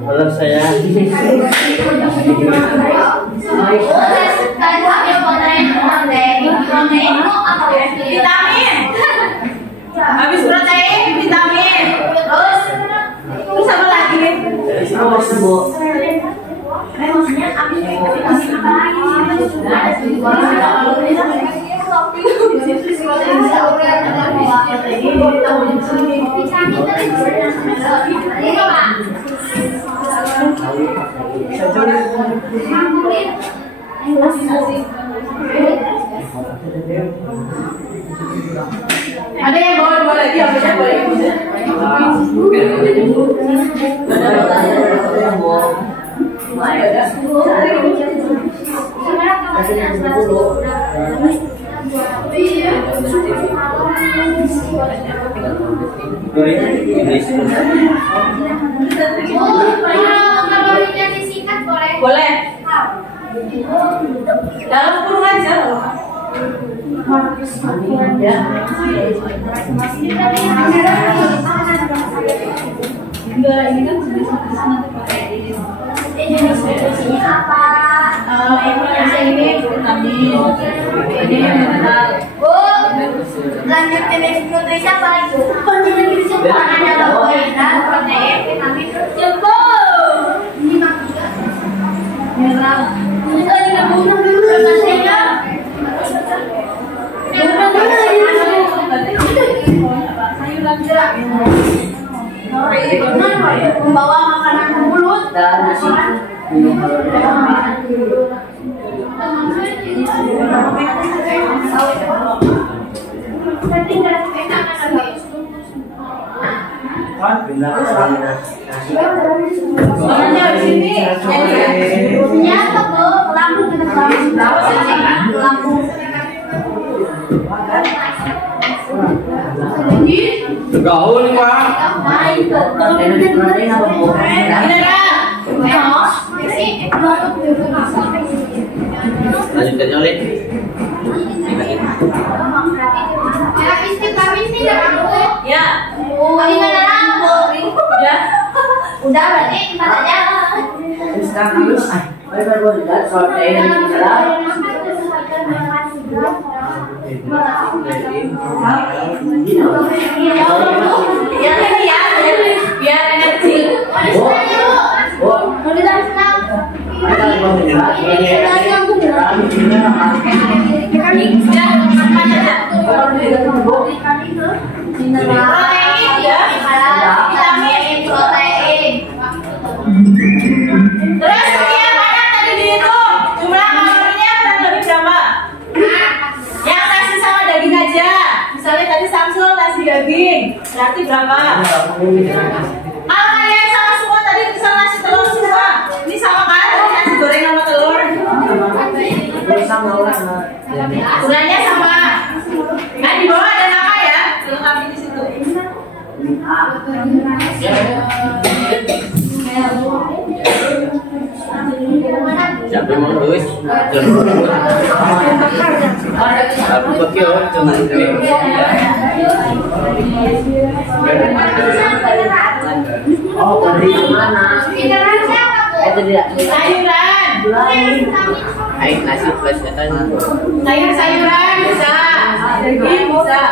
Belum saya. Vitamin. Habis protein, vitamin. Terus apa lagi? Ada yang bawa dua lagi, ambilnya boleh. Boleh. Dalam kurung aja loh. Enggak, ini kan nanti pakai ini. apa? Ini vitamin. Ini mineral. Bu, lanjut ke nutrisi apa lagi? Kondisi nutrisi ada karbohidrat, protein, vitamin, cukup. Ini maksudnya mineral. Itu juga bukan proteinnya. Sayuran gerak. Membawa makanan ke mulut dan Soalnya di sini nyata Bu, lambung kita lambung. Gaul nih Pak. Lanjutkan nyolek. ya. Udah berarti empat aja. Sekarang harus karbohidrat, protein, dan mineral. Ya ini ya, biar energi. Protein ya, vitamin, protein. Berarti berapa? Kalian sama semua tadi bisa nasi telur semua. Ini sama kan? Tadi nasi goreng sama telur. Ukurannya sama. Nah di bawah ada nama ya, dilengkapi di situ. Siapa mau tulis? Aku pakai orang cuma oh, dari mana? Itu dia. Sayuran. Air nasi plus katanya. Sayuran bisa. Daging bisa.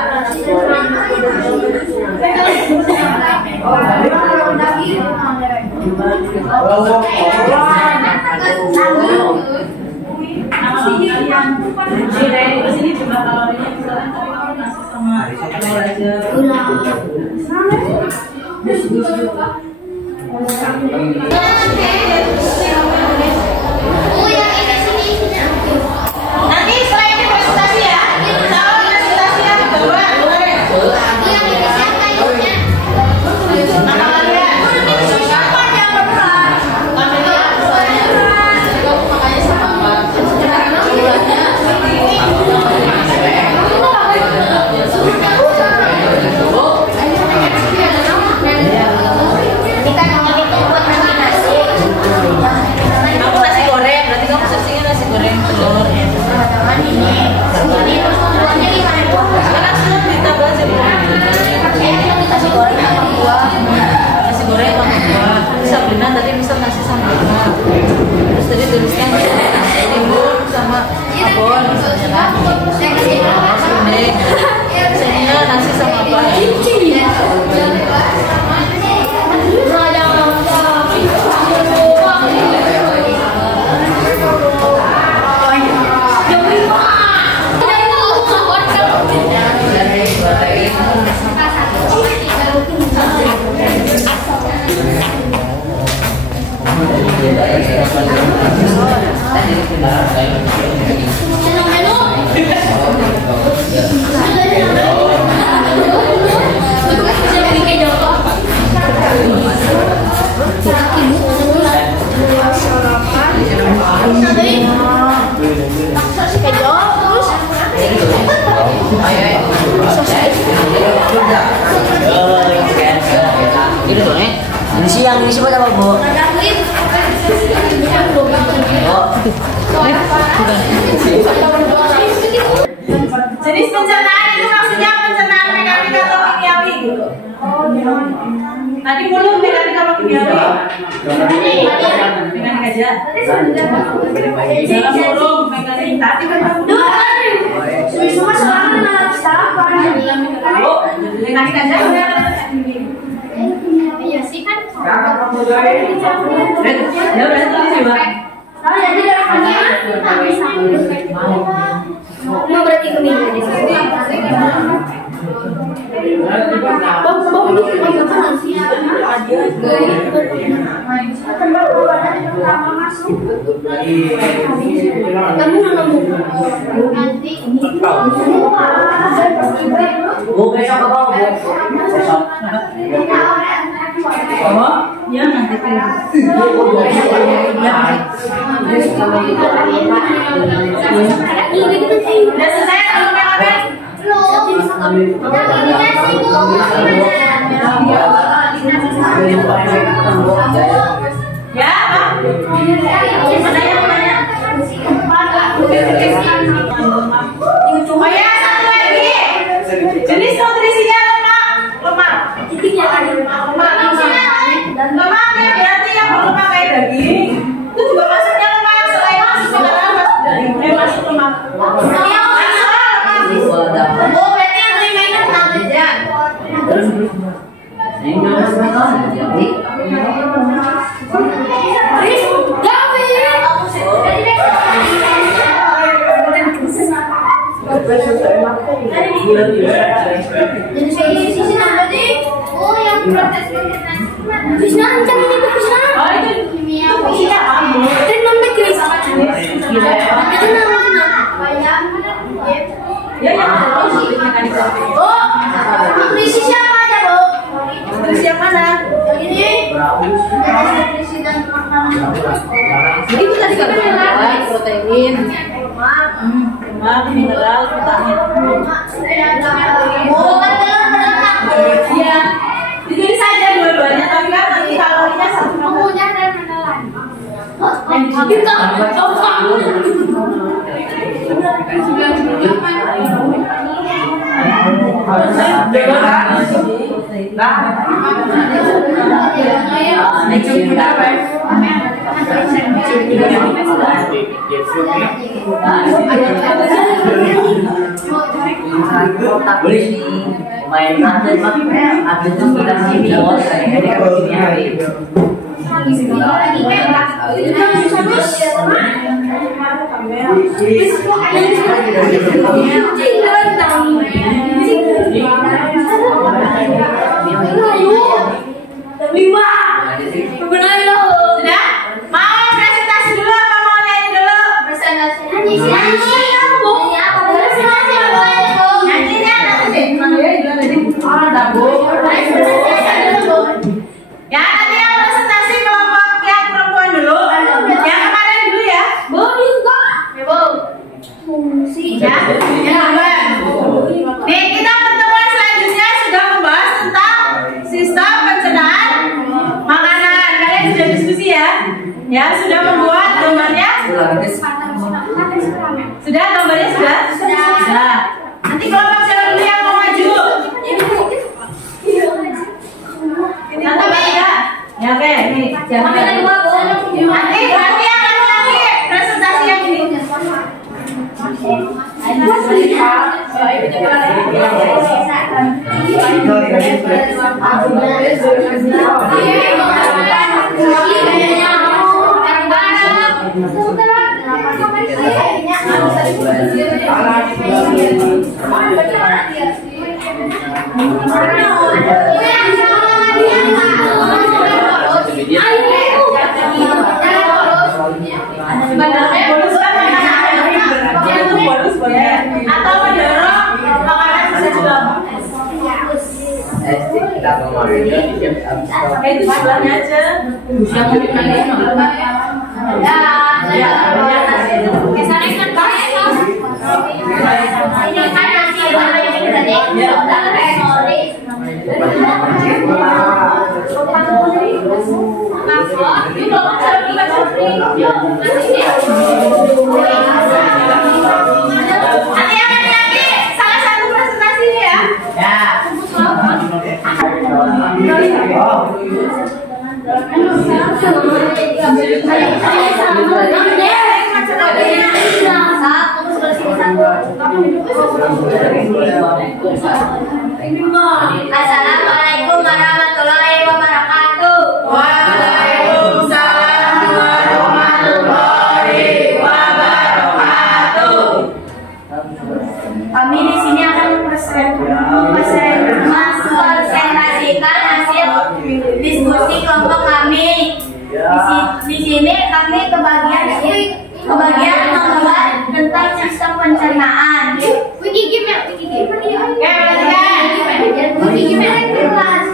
Sini cuma kalorinya misalnya kalau nasi sama telur aja. Nanti setelah ini konsultasi ya. Kalau konsultasi yang kedua, Ini siapa nama Bu? jenis pencernaan itu maksudnya pencernaan mekanik atau kimiawi gitu. Tadi belum mekanik atau kimiawi. Mekanik aja. Dalam belum mekanik. Tadi kan semua salah. Mekanik aja. Iya sih kan. Ya udah tulis coba. Jadi mau berarti keminggu di sini. Ya nanti udah selesai kalau melakukan ya oh ya satu lagi jenis nutrisinya lemak lemak ya berarti yang berlemak kayak daging itu juga masuknya lemak selain masuk sekarang masuk daging masuk lemak oh berarti yang terima itu tenang aja Jadi sisi tadi, oh yang protes Krishna, jangan itu Krishna. oh itu Kimia, Krishna. Trik nomor Krishna. Itu namanya. ya yang mekanik Oh, nutrisi siapa aja, Bu? nutrisi yang mana? Ini nutrisi dan makanan. Itu tadi kan protein, lemak, mineral, vitamin. Iya, ditulis saja dua-duanya, tapi kan nanti kalorinya satu. Punya dan menelan. Kita coba. Boleh sih main atlet itu kita sini bos Sudah? Mau presentasi dulu apa mau nyanyi dulu? Ya, nanti yang presentasi kelompok yang perempuan dulu. Yang kemarin dulu ya. Ya, nih kita pertemuan selanjutnya sudah membahas tentang sistem pencernaan makanan. Kalian sudah diskusi ya? Ya, sudah membuat gambarnya? Sudah gambarnya sudah? Sudah. Nanti kelompok siapa dulu yang mau maju? Nanti ya. Ya oke, nih jangan. Nanti yang laki-laki presentasi yang ini. Atau mendorong makanan bisa juga. Itu sebelahnya aja. Nanti yang lagi salah satu presentasi ya. Assalamualaikum warahmatullahi wabarakatuh. Waalaikumsalam warahmatullahi wabarakatuh. Kami di sini akan mempresentasikan hasil diskusi kelompok kami. Di sini kami kebagian membuat tentang sistem pencernaan.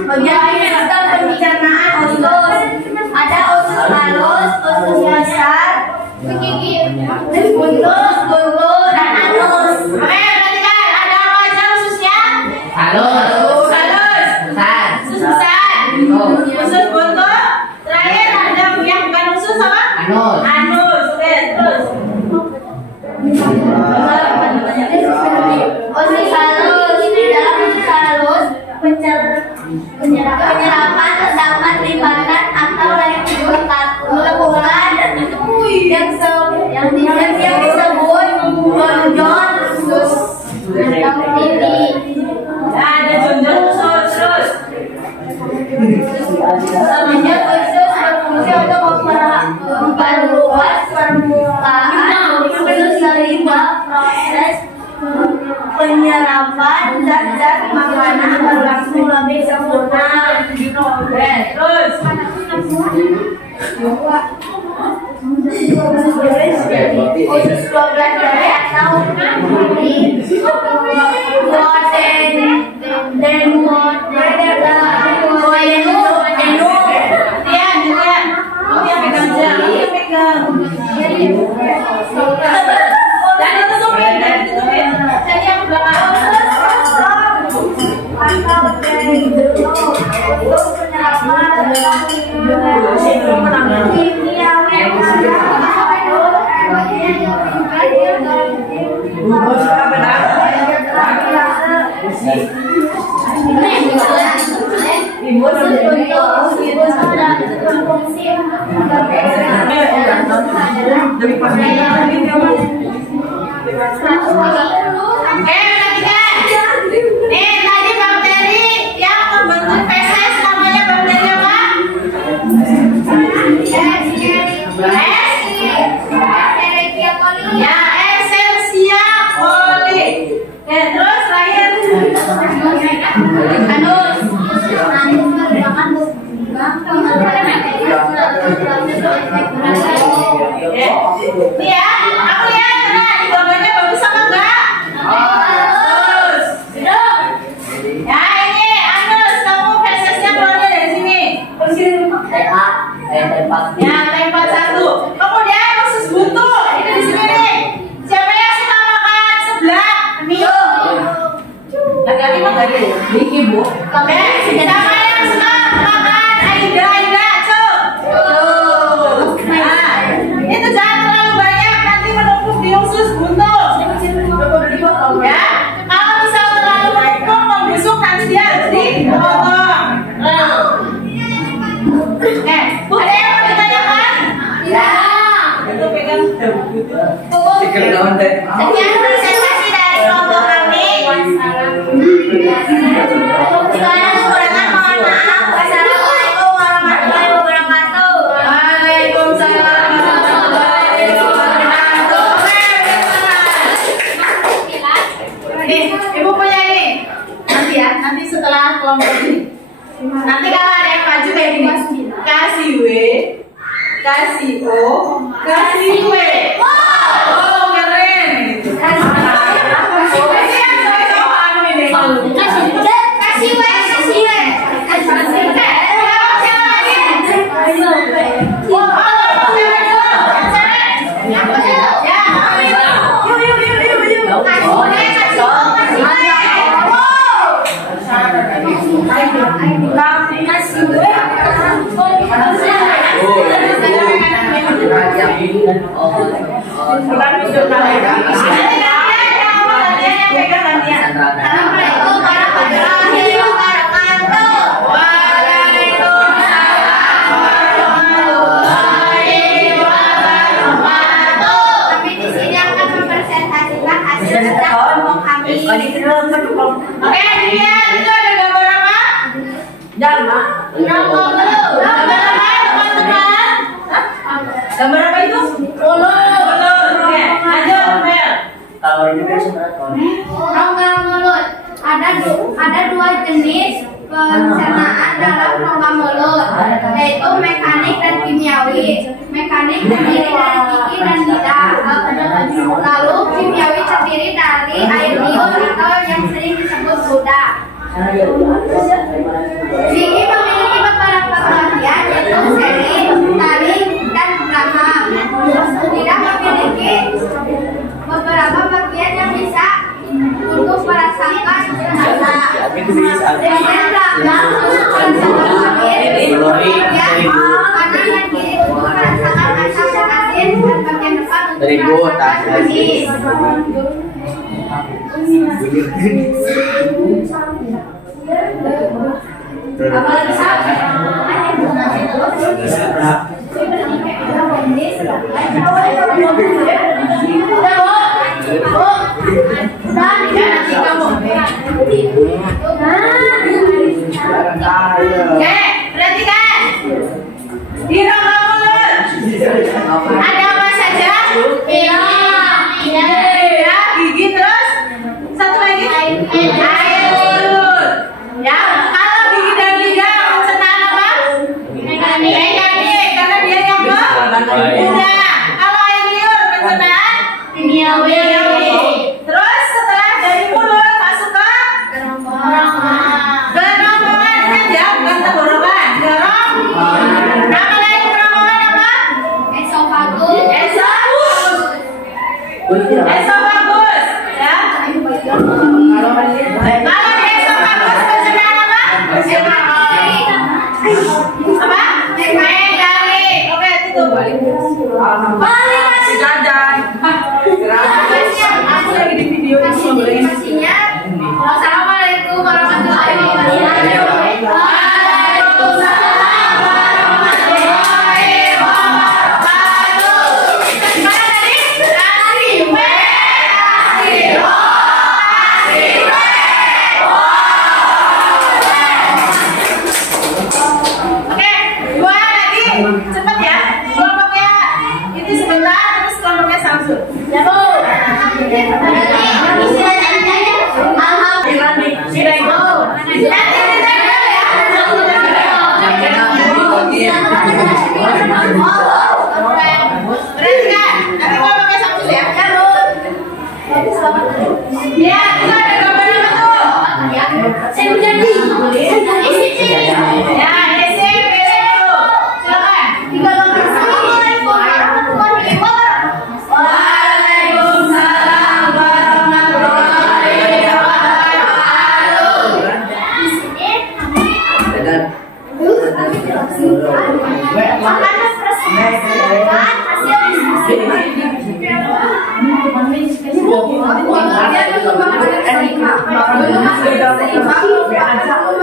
Bagian sistem pencernaan usus. Ada usus halus, usus besar, usus buntu, dan anus. Oke, perhatikan ada apa aja ususnya? Halus. Besar. Usus besar, usus buntu. Terakhir ada yang bukan usus apa? Anus. Anus. Oke, terus. Usus halus. Dalam usus halus, penyerapan terdapat lipatan atau lekukan yang disebut jonjon usus atau titi. Ada jonjon usus terus. Semenjak usus berfungsi untuk memperluas permukaan usus sehingga proses penyerapan zat-zat makanan berlangsung lebih sempurna. Oke, terus. Usus 12 jari atau Nih tadi bakteri yang membentuk feses namanya bakteri apa? Ya, Escherichia coli. Terus terakhir anus. Nih ya, aku lihat nah, di gambarnya bagus apa enggak? Bagus. Ya ini anus, kamu fesesnya keluarnya dari sini. Ya, tempat satu. Kemudian usus buntu, ini di sini nih. Siapa yang suka makan seblak? Mio. Lagi mah tadi. Niki bu. Oke. Siapa yang suka makan aida, cuk. Nah, itu jangan terlalu banyak, nanti menumpuk di usus buntu. Ya, kalau misal terlalu menumpuk membusuk nanti dia harus dipotong. Ada yang mau ditanyakan? Ya. Itu pegang. Sekian presentasi dari kelompok kami. Sekarang kekurangan mohon maaf. Wassalamualaikum warahmatullahi wabarakatuh. Waalaikumsalam warahmatullahi wabarakatuh. Nih, ibu punya ini. Nanti ya, nanti setelah kelompok ini. Nanti kalau ada yang maju kayak gini, kasih W, kasih O, kasih W. Oh keren. Kasih W, kasih W. Oke, dilihat itu ada gambar apa? Gambar apa teman-teman? Gambar apa itu? Mulut. Oke, lanjut Mel. Kalau ini kan Rongga mulut. Ada dua jenis pencernaan dalam rongga mulut, yaitu mekanik dan kimiawi. Mekanik terdiri dari gigi dan lidah. Lalu kimiawi terdiri dari air liur atau yang sering disebut ludah. Gigi memiliki beberapa bagian, yaitu seri, taring, dan rahang. Lidah memiliki beberapa bagian yang bisa untuk merasakan rasa. Bagian belakang untuk merasakan air, kanan dan kiri untuk merasakan asam dan asin, dan bagian depan untuk merasakan manis. Apalagi sampai perhatikan di rongga mulut ada apa saja? Lidah, gigi, terus satu lagi air liur. Ya, kalau gigi dan lidah pencernaan apa? Mekanik, karena dia yang mudah. Kalau air liur pencernaan kimiawi. Terus setelah dari mulut masuk ke kerongkongan kan ya, bukan tenggorokan. Nama lain kerongkongan apa? Esofagus. Esofagus. Ya. Kalau di esofagus pencernaan apa? Apa? Megali. Oke, tutup. Masih jajan. Aku lagi di video ini. Assalamualaikum.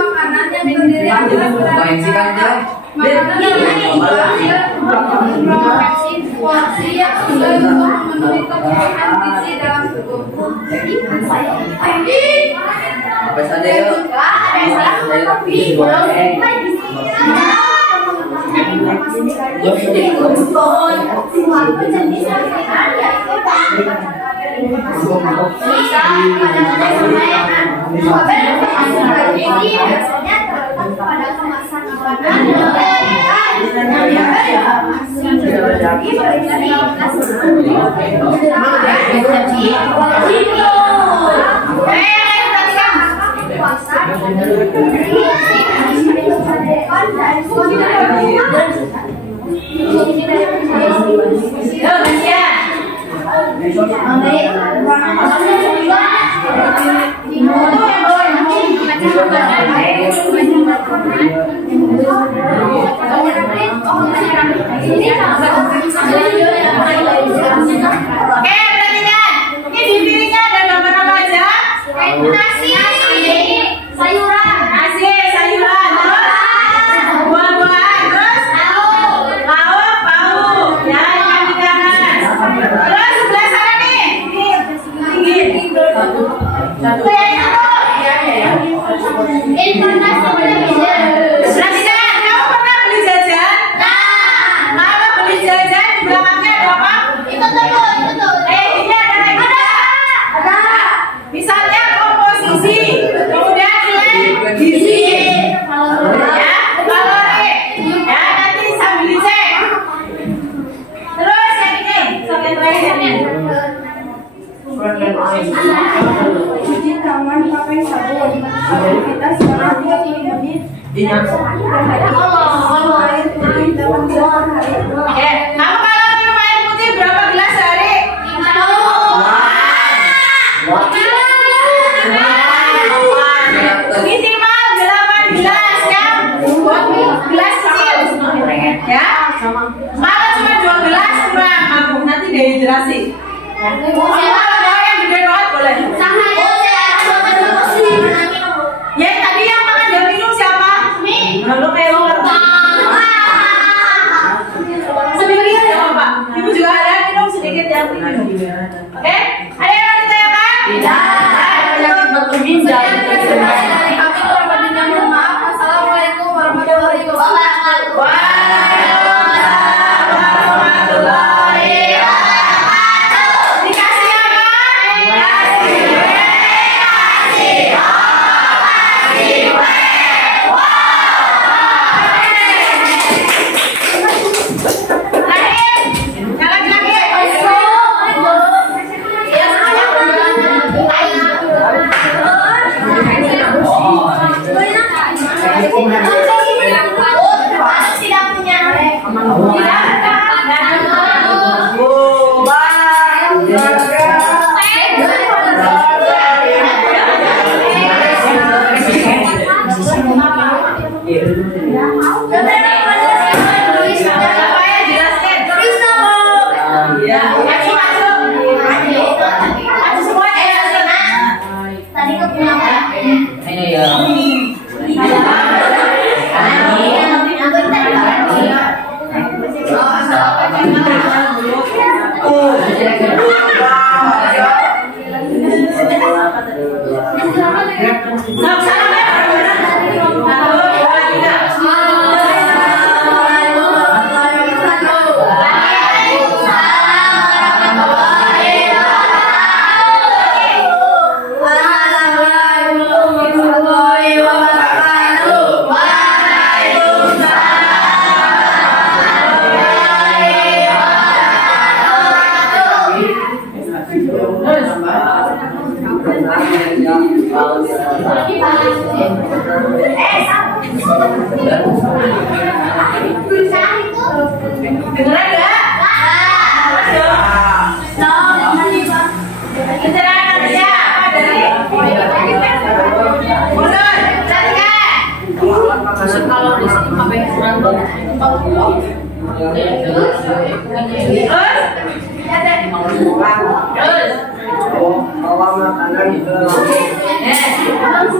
makanannya sendiri Main sih kan dia. porsi yang sudah memenuhi kebutuhan gizi dalam tubuh. Apa saja ya? Cuci tangan pakai sabun. Kita sekarang 30 menit. Air putih dalam sehari. Kamu kalau minum air putih berapa gelas sehari? 5. Minimal 8 gelas ya. Buat gelas kecil. Ya. Kalau cuma 2 gelas kurang mabuk nanti dehidrasi. Kalau yang gede banget boleh. Ya tadi yang makan dan minum siapa? Lalu kayak lu sedikit ya Pak. Ibu juga ada minum sedikit ya. Oke? Ada yang mau ditanyakan? Tidak. Assalamualaikum warahmatullahi wabarakatuh. Dikasih Terus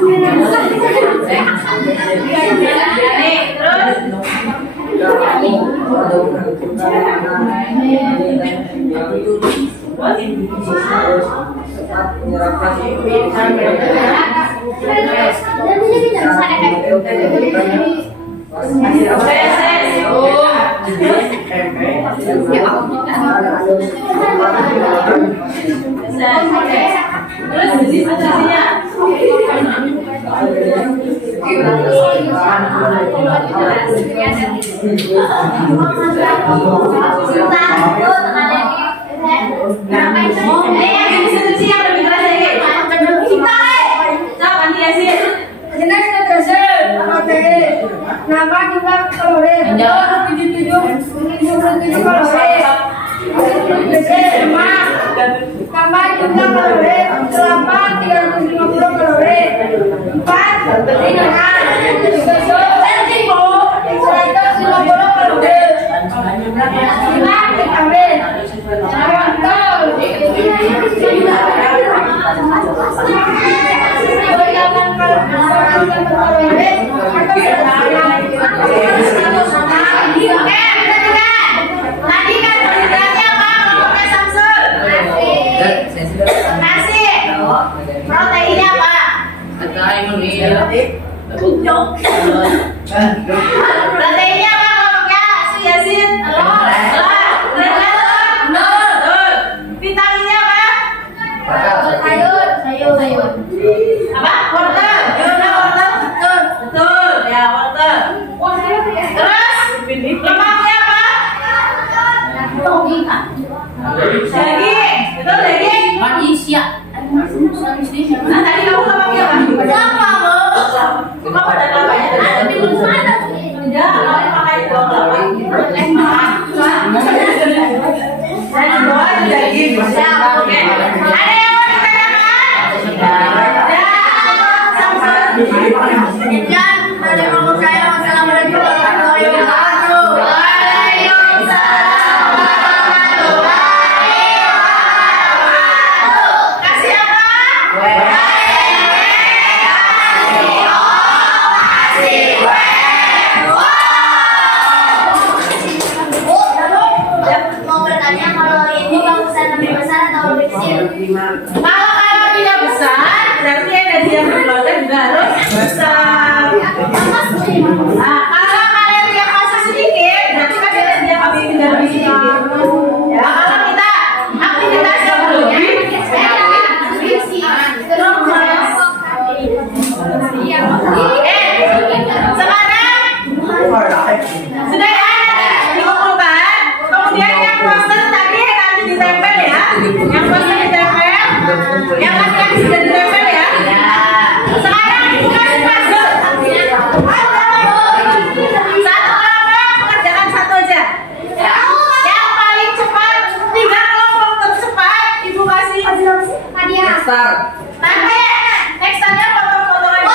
Kalau tidak besar, berarti energi yang berkeluarga juga harus besar. Nah, kalau kalian yang masih sedikit, berarti kan energi yang kami tidak lebih sedikit. Ya, kalau kita aktivitas yang berlebih, sekarang sudah ya dikumpulkan. Kemudian yang poster tadi nanti ditempel ya. Yang poster ditempel, yang laki-laki sudah ditempel ya. Sekarang dikasih puzzle. Satu kelompok mengerjakan satu aja. Yang paling cepat, 3 kelompok tercepat, ibu kasih hadiah. Nanti nextnya foto-foto lagi.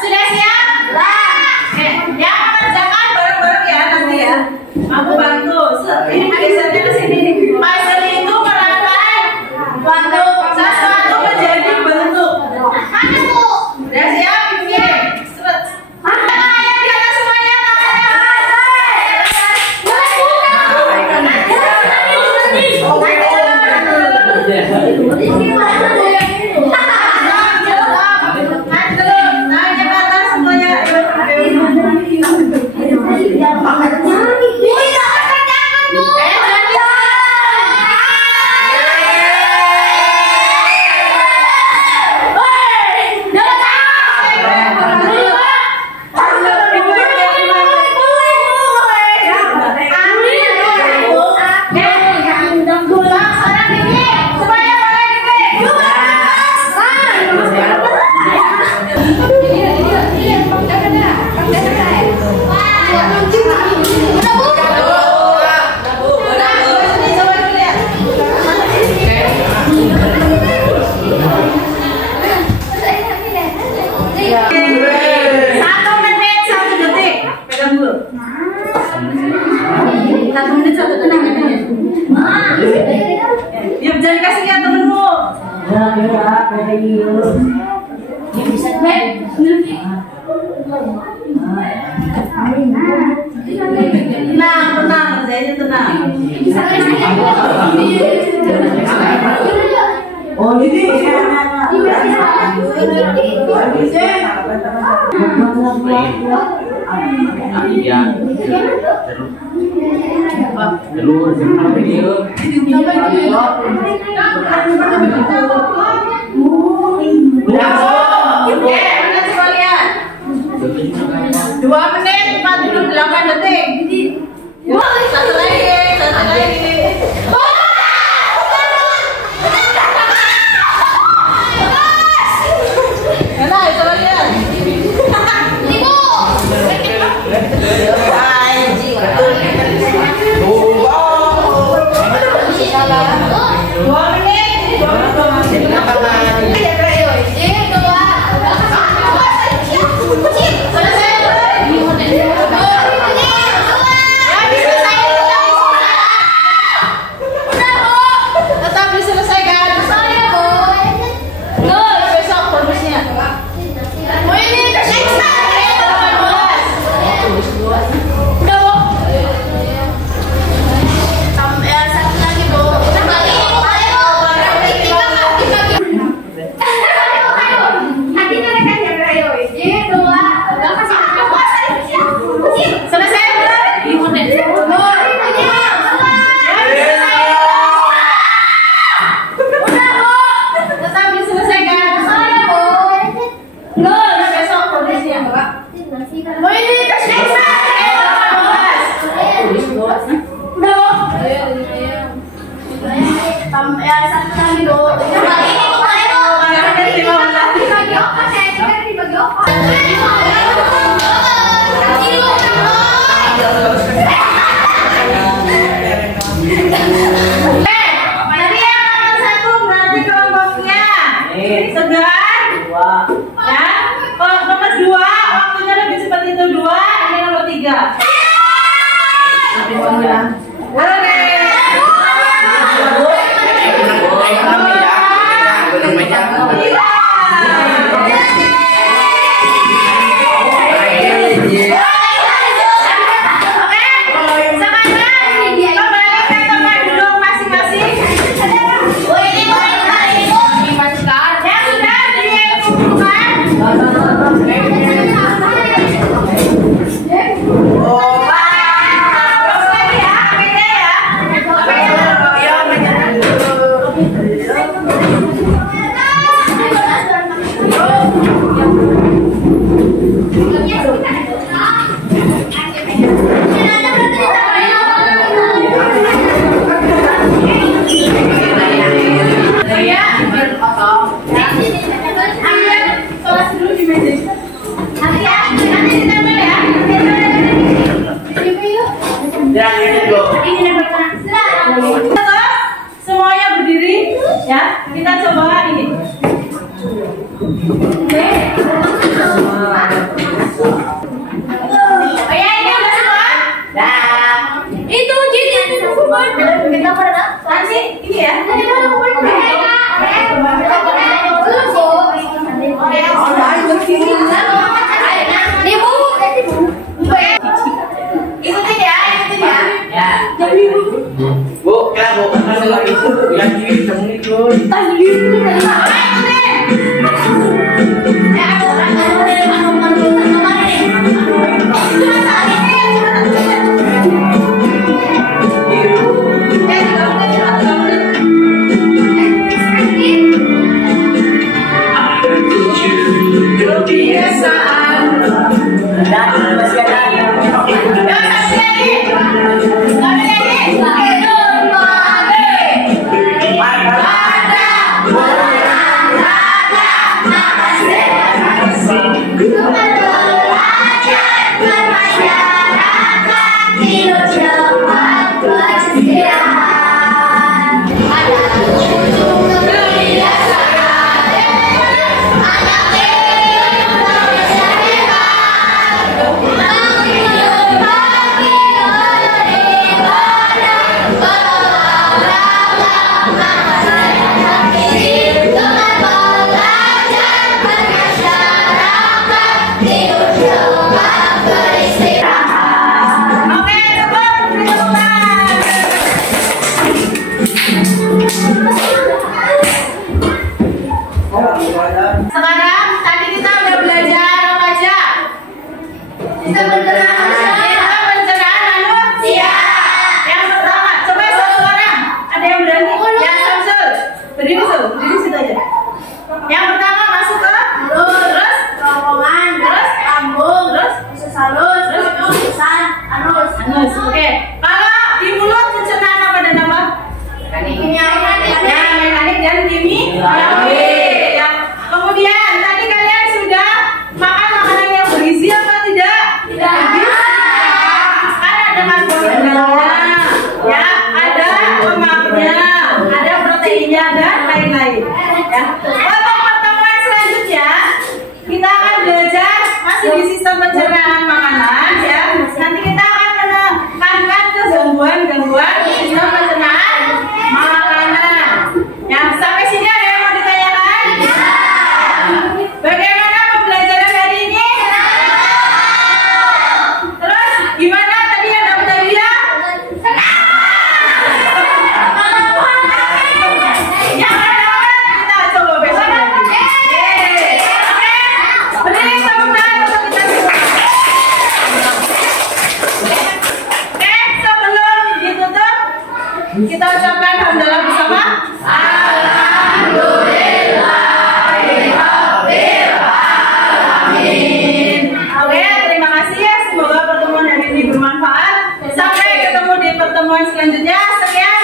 Sudah siap? Yang mengerjakan bareng-bareng ya nanti ya. Aku bantu. Ini gesernya ke sini nih. Puzzle itu merangkai sesuatu menjadi bentuk. Mana Bu? Sudah siap? Bikin. Seret. Tangannya di atas semuanya. Tenang, kerjanya tenang. Oh ini Kalian 2 menit 48 detik. Satu lagi. Enak, coba lihat. Semuanya berdiri ya. Kita coba ini. Oh ya, ini udah semua. Dah. Itu jadi kita pada kan sih ini ya. Ikutin ya. Ya. Bu, kan bu, kan lagi yang kiri temuin dulu. Ada Berdiri situ aja. Yang pertama masuk ke terus Rombongan, terus lambung, terus salus, terus urusan anus. anus. Oke. Kalau di mulut pencernaan apa dan apa? Mekanik dan kimiawi. Ya. Kemudian tadi kalian sudah makan makanan yang bergizi apa tidak? Tidak. Kan ada karbohidratnya, ya, ada lemaknya, ada proteinnya dan lain-lain. Ya. Untuk pertemuan selanjutnya kita akan belajar masih di sistem pencernaan makanan, ya. Nanti kita akan menekankan ke gangguan sistem pencernaan makanan. Ya, sampai sini ada yang mau ditanyakan? Bagaimana pembelajaran hari ini? Terus gimana tadi yang dapat hadiah? Yang dapat kita coba besok lagi. Berdiri tepuk tangan untuk kita semua. Oke, sebelum ditutup kita ucapkan hamdalah bersama. Oke, terima kasih ya. Semoga pertemuan hari ini bermanfaat. Sampai ketemu di pertemuan selanjutnya. Sekian.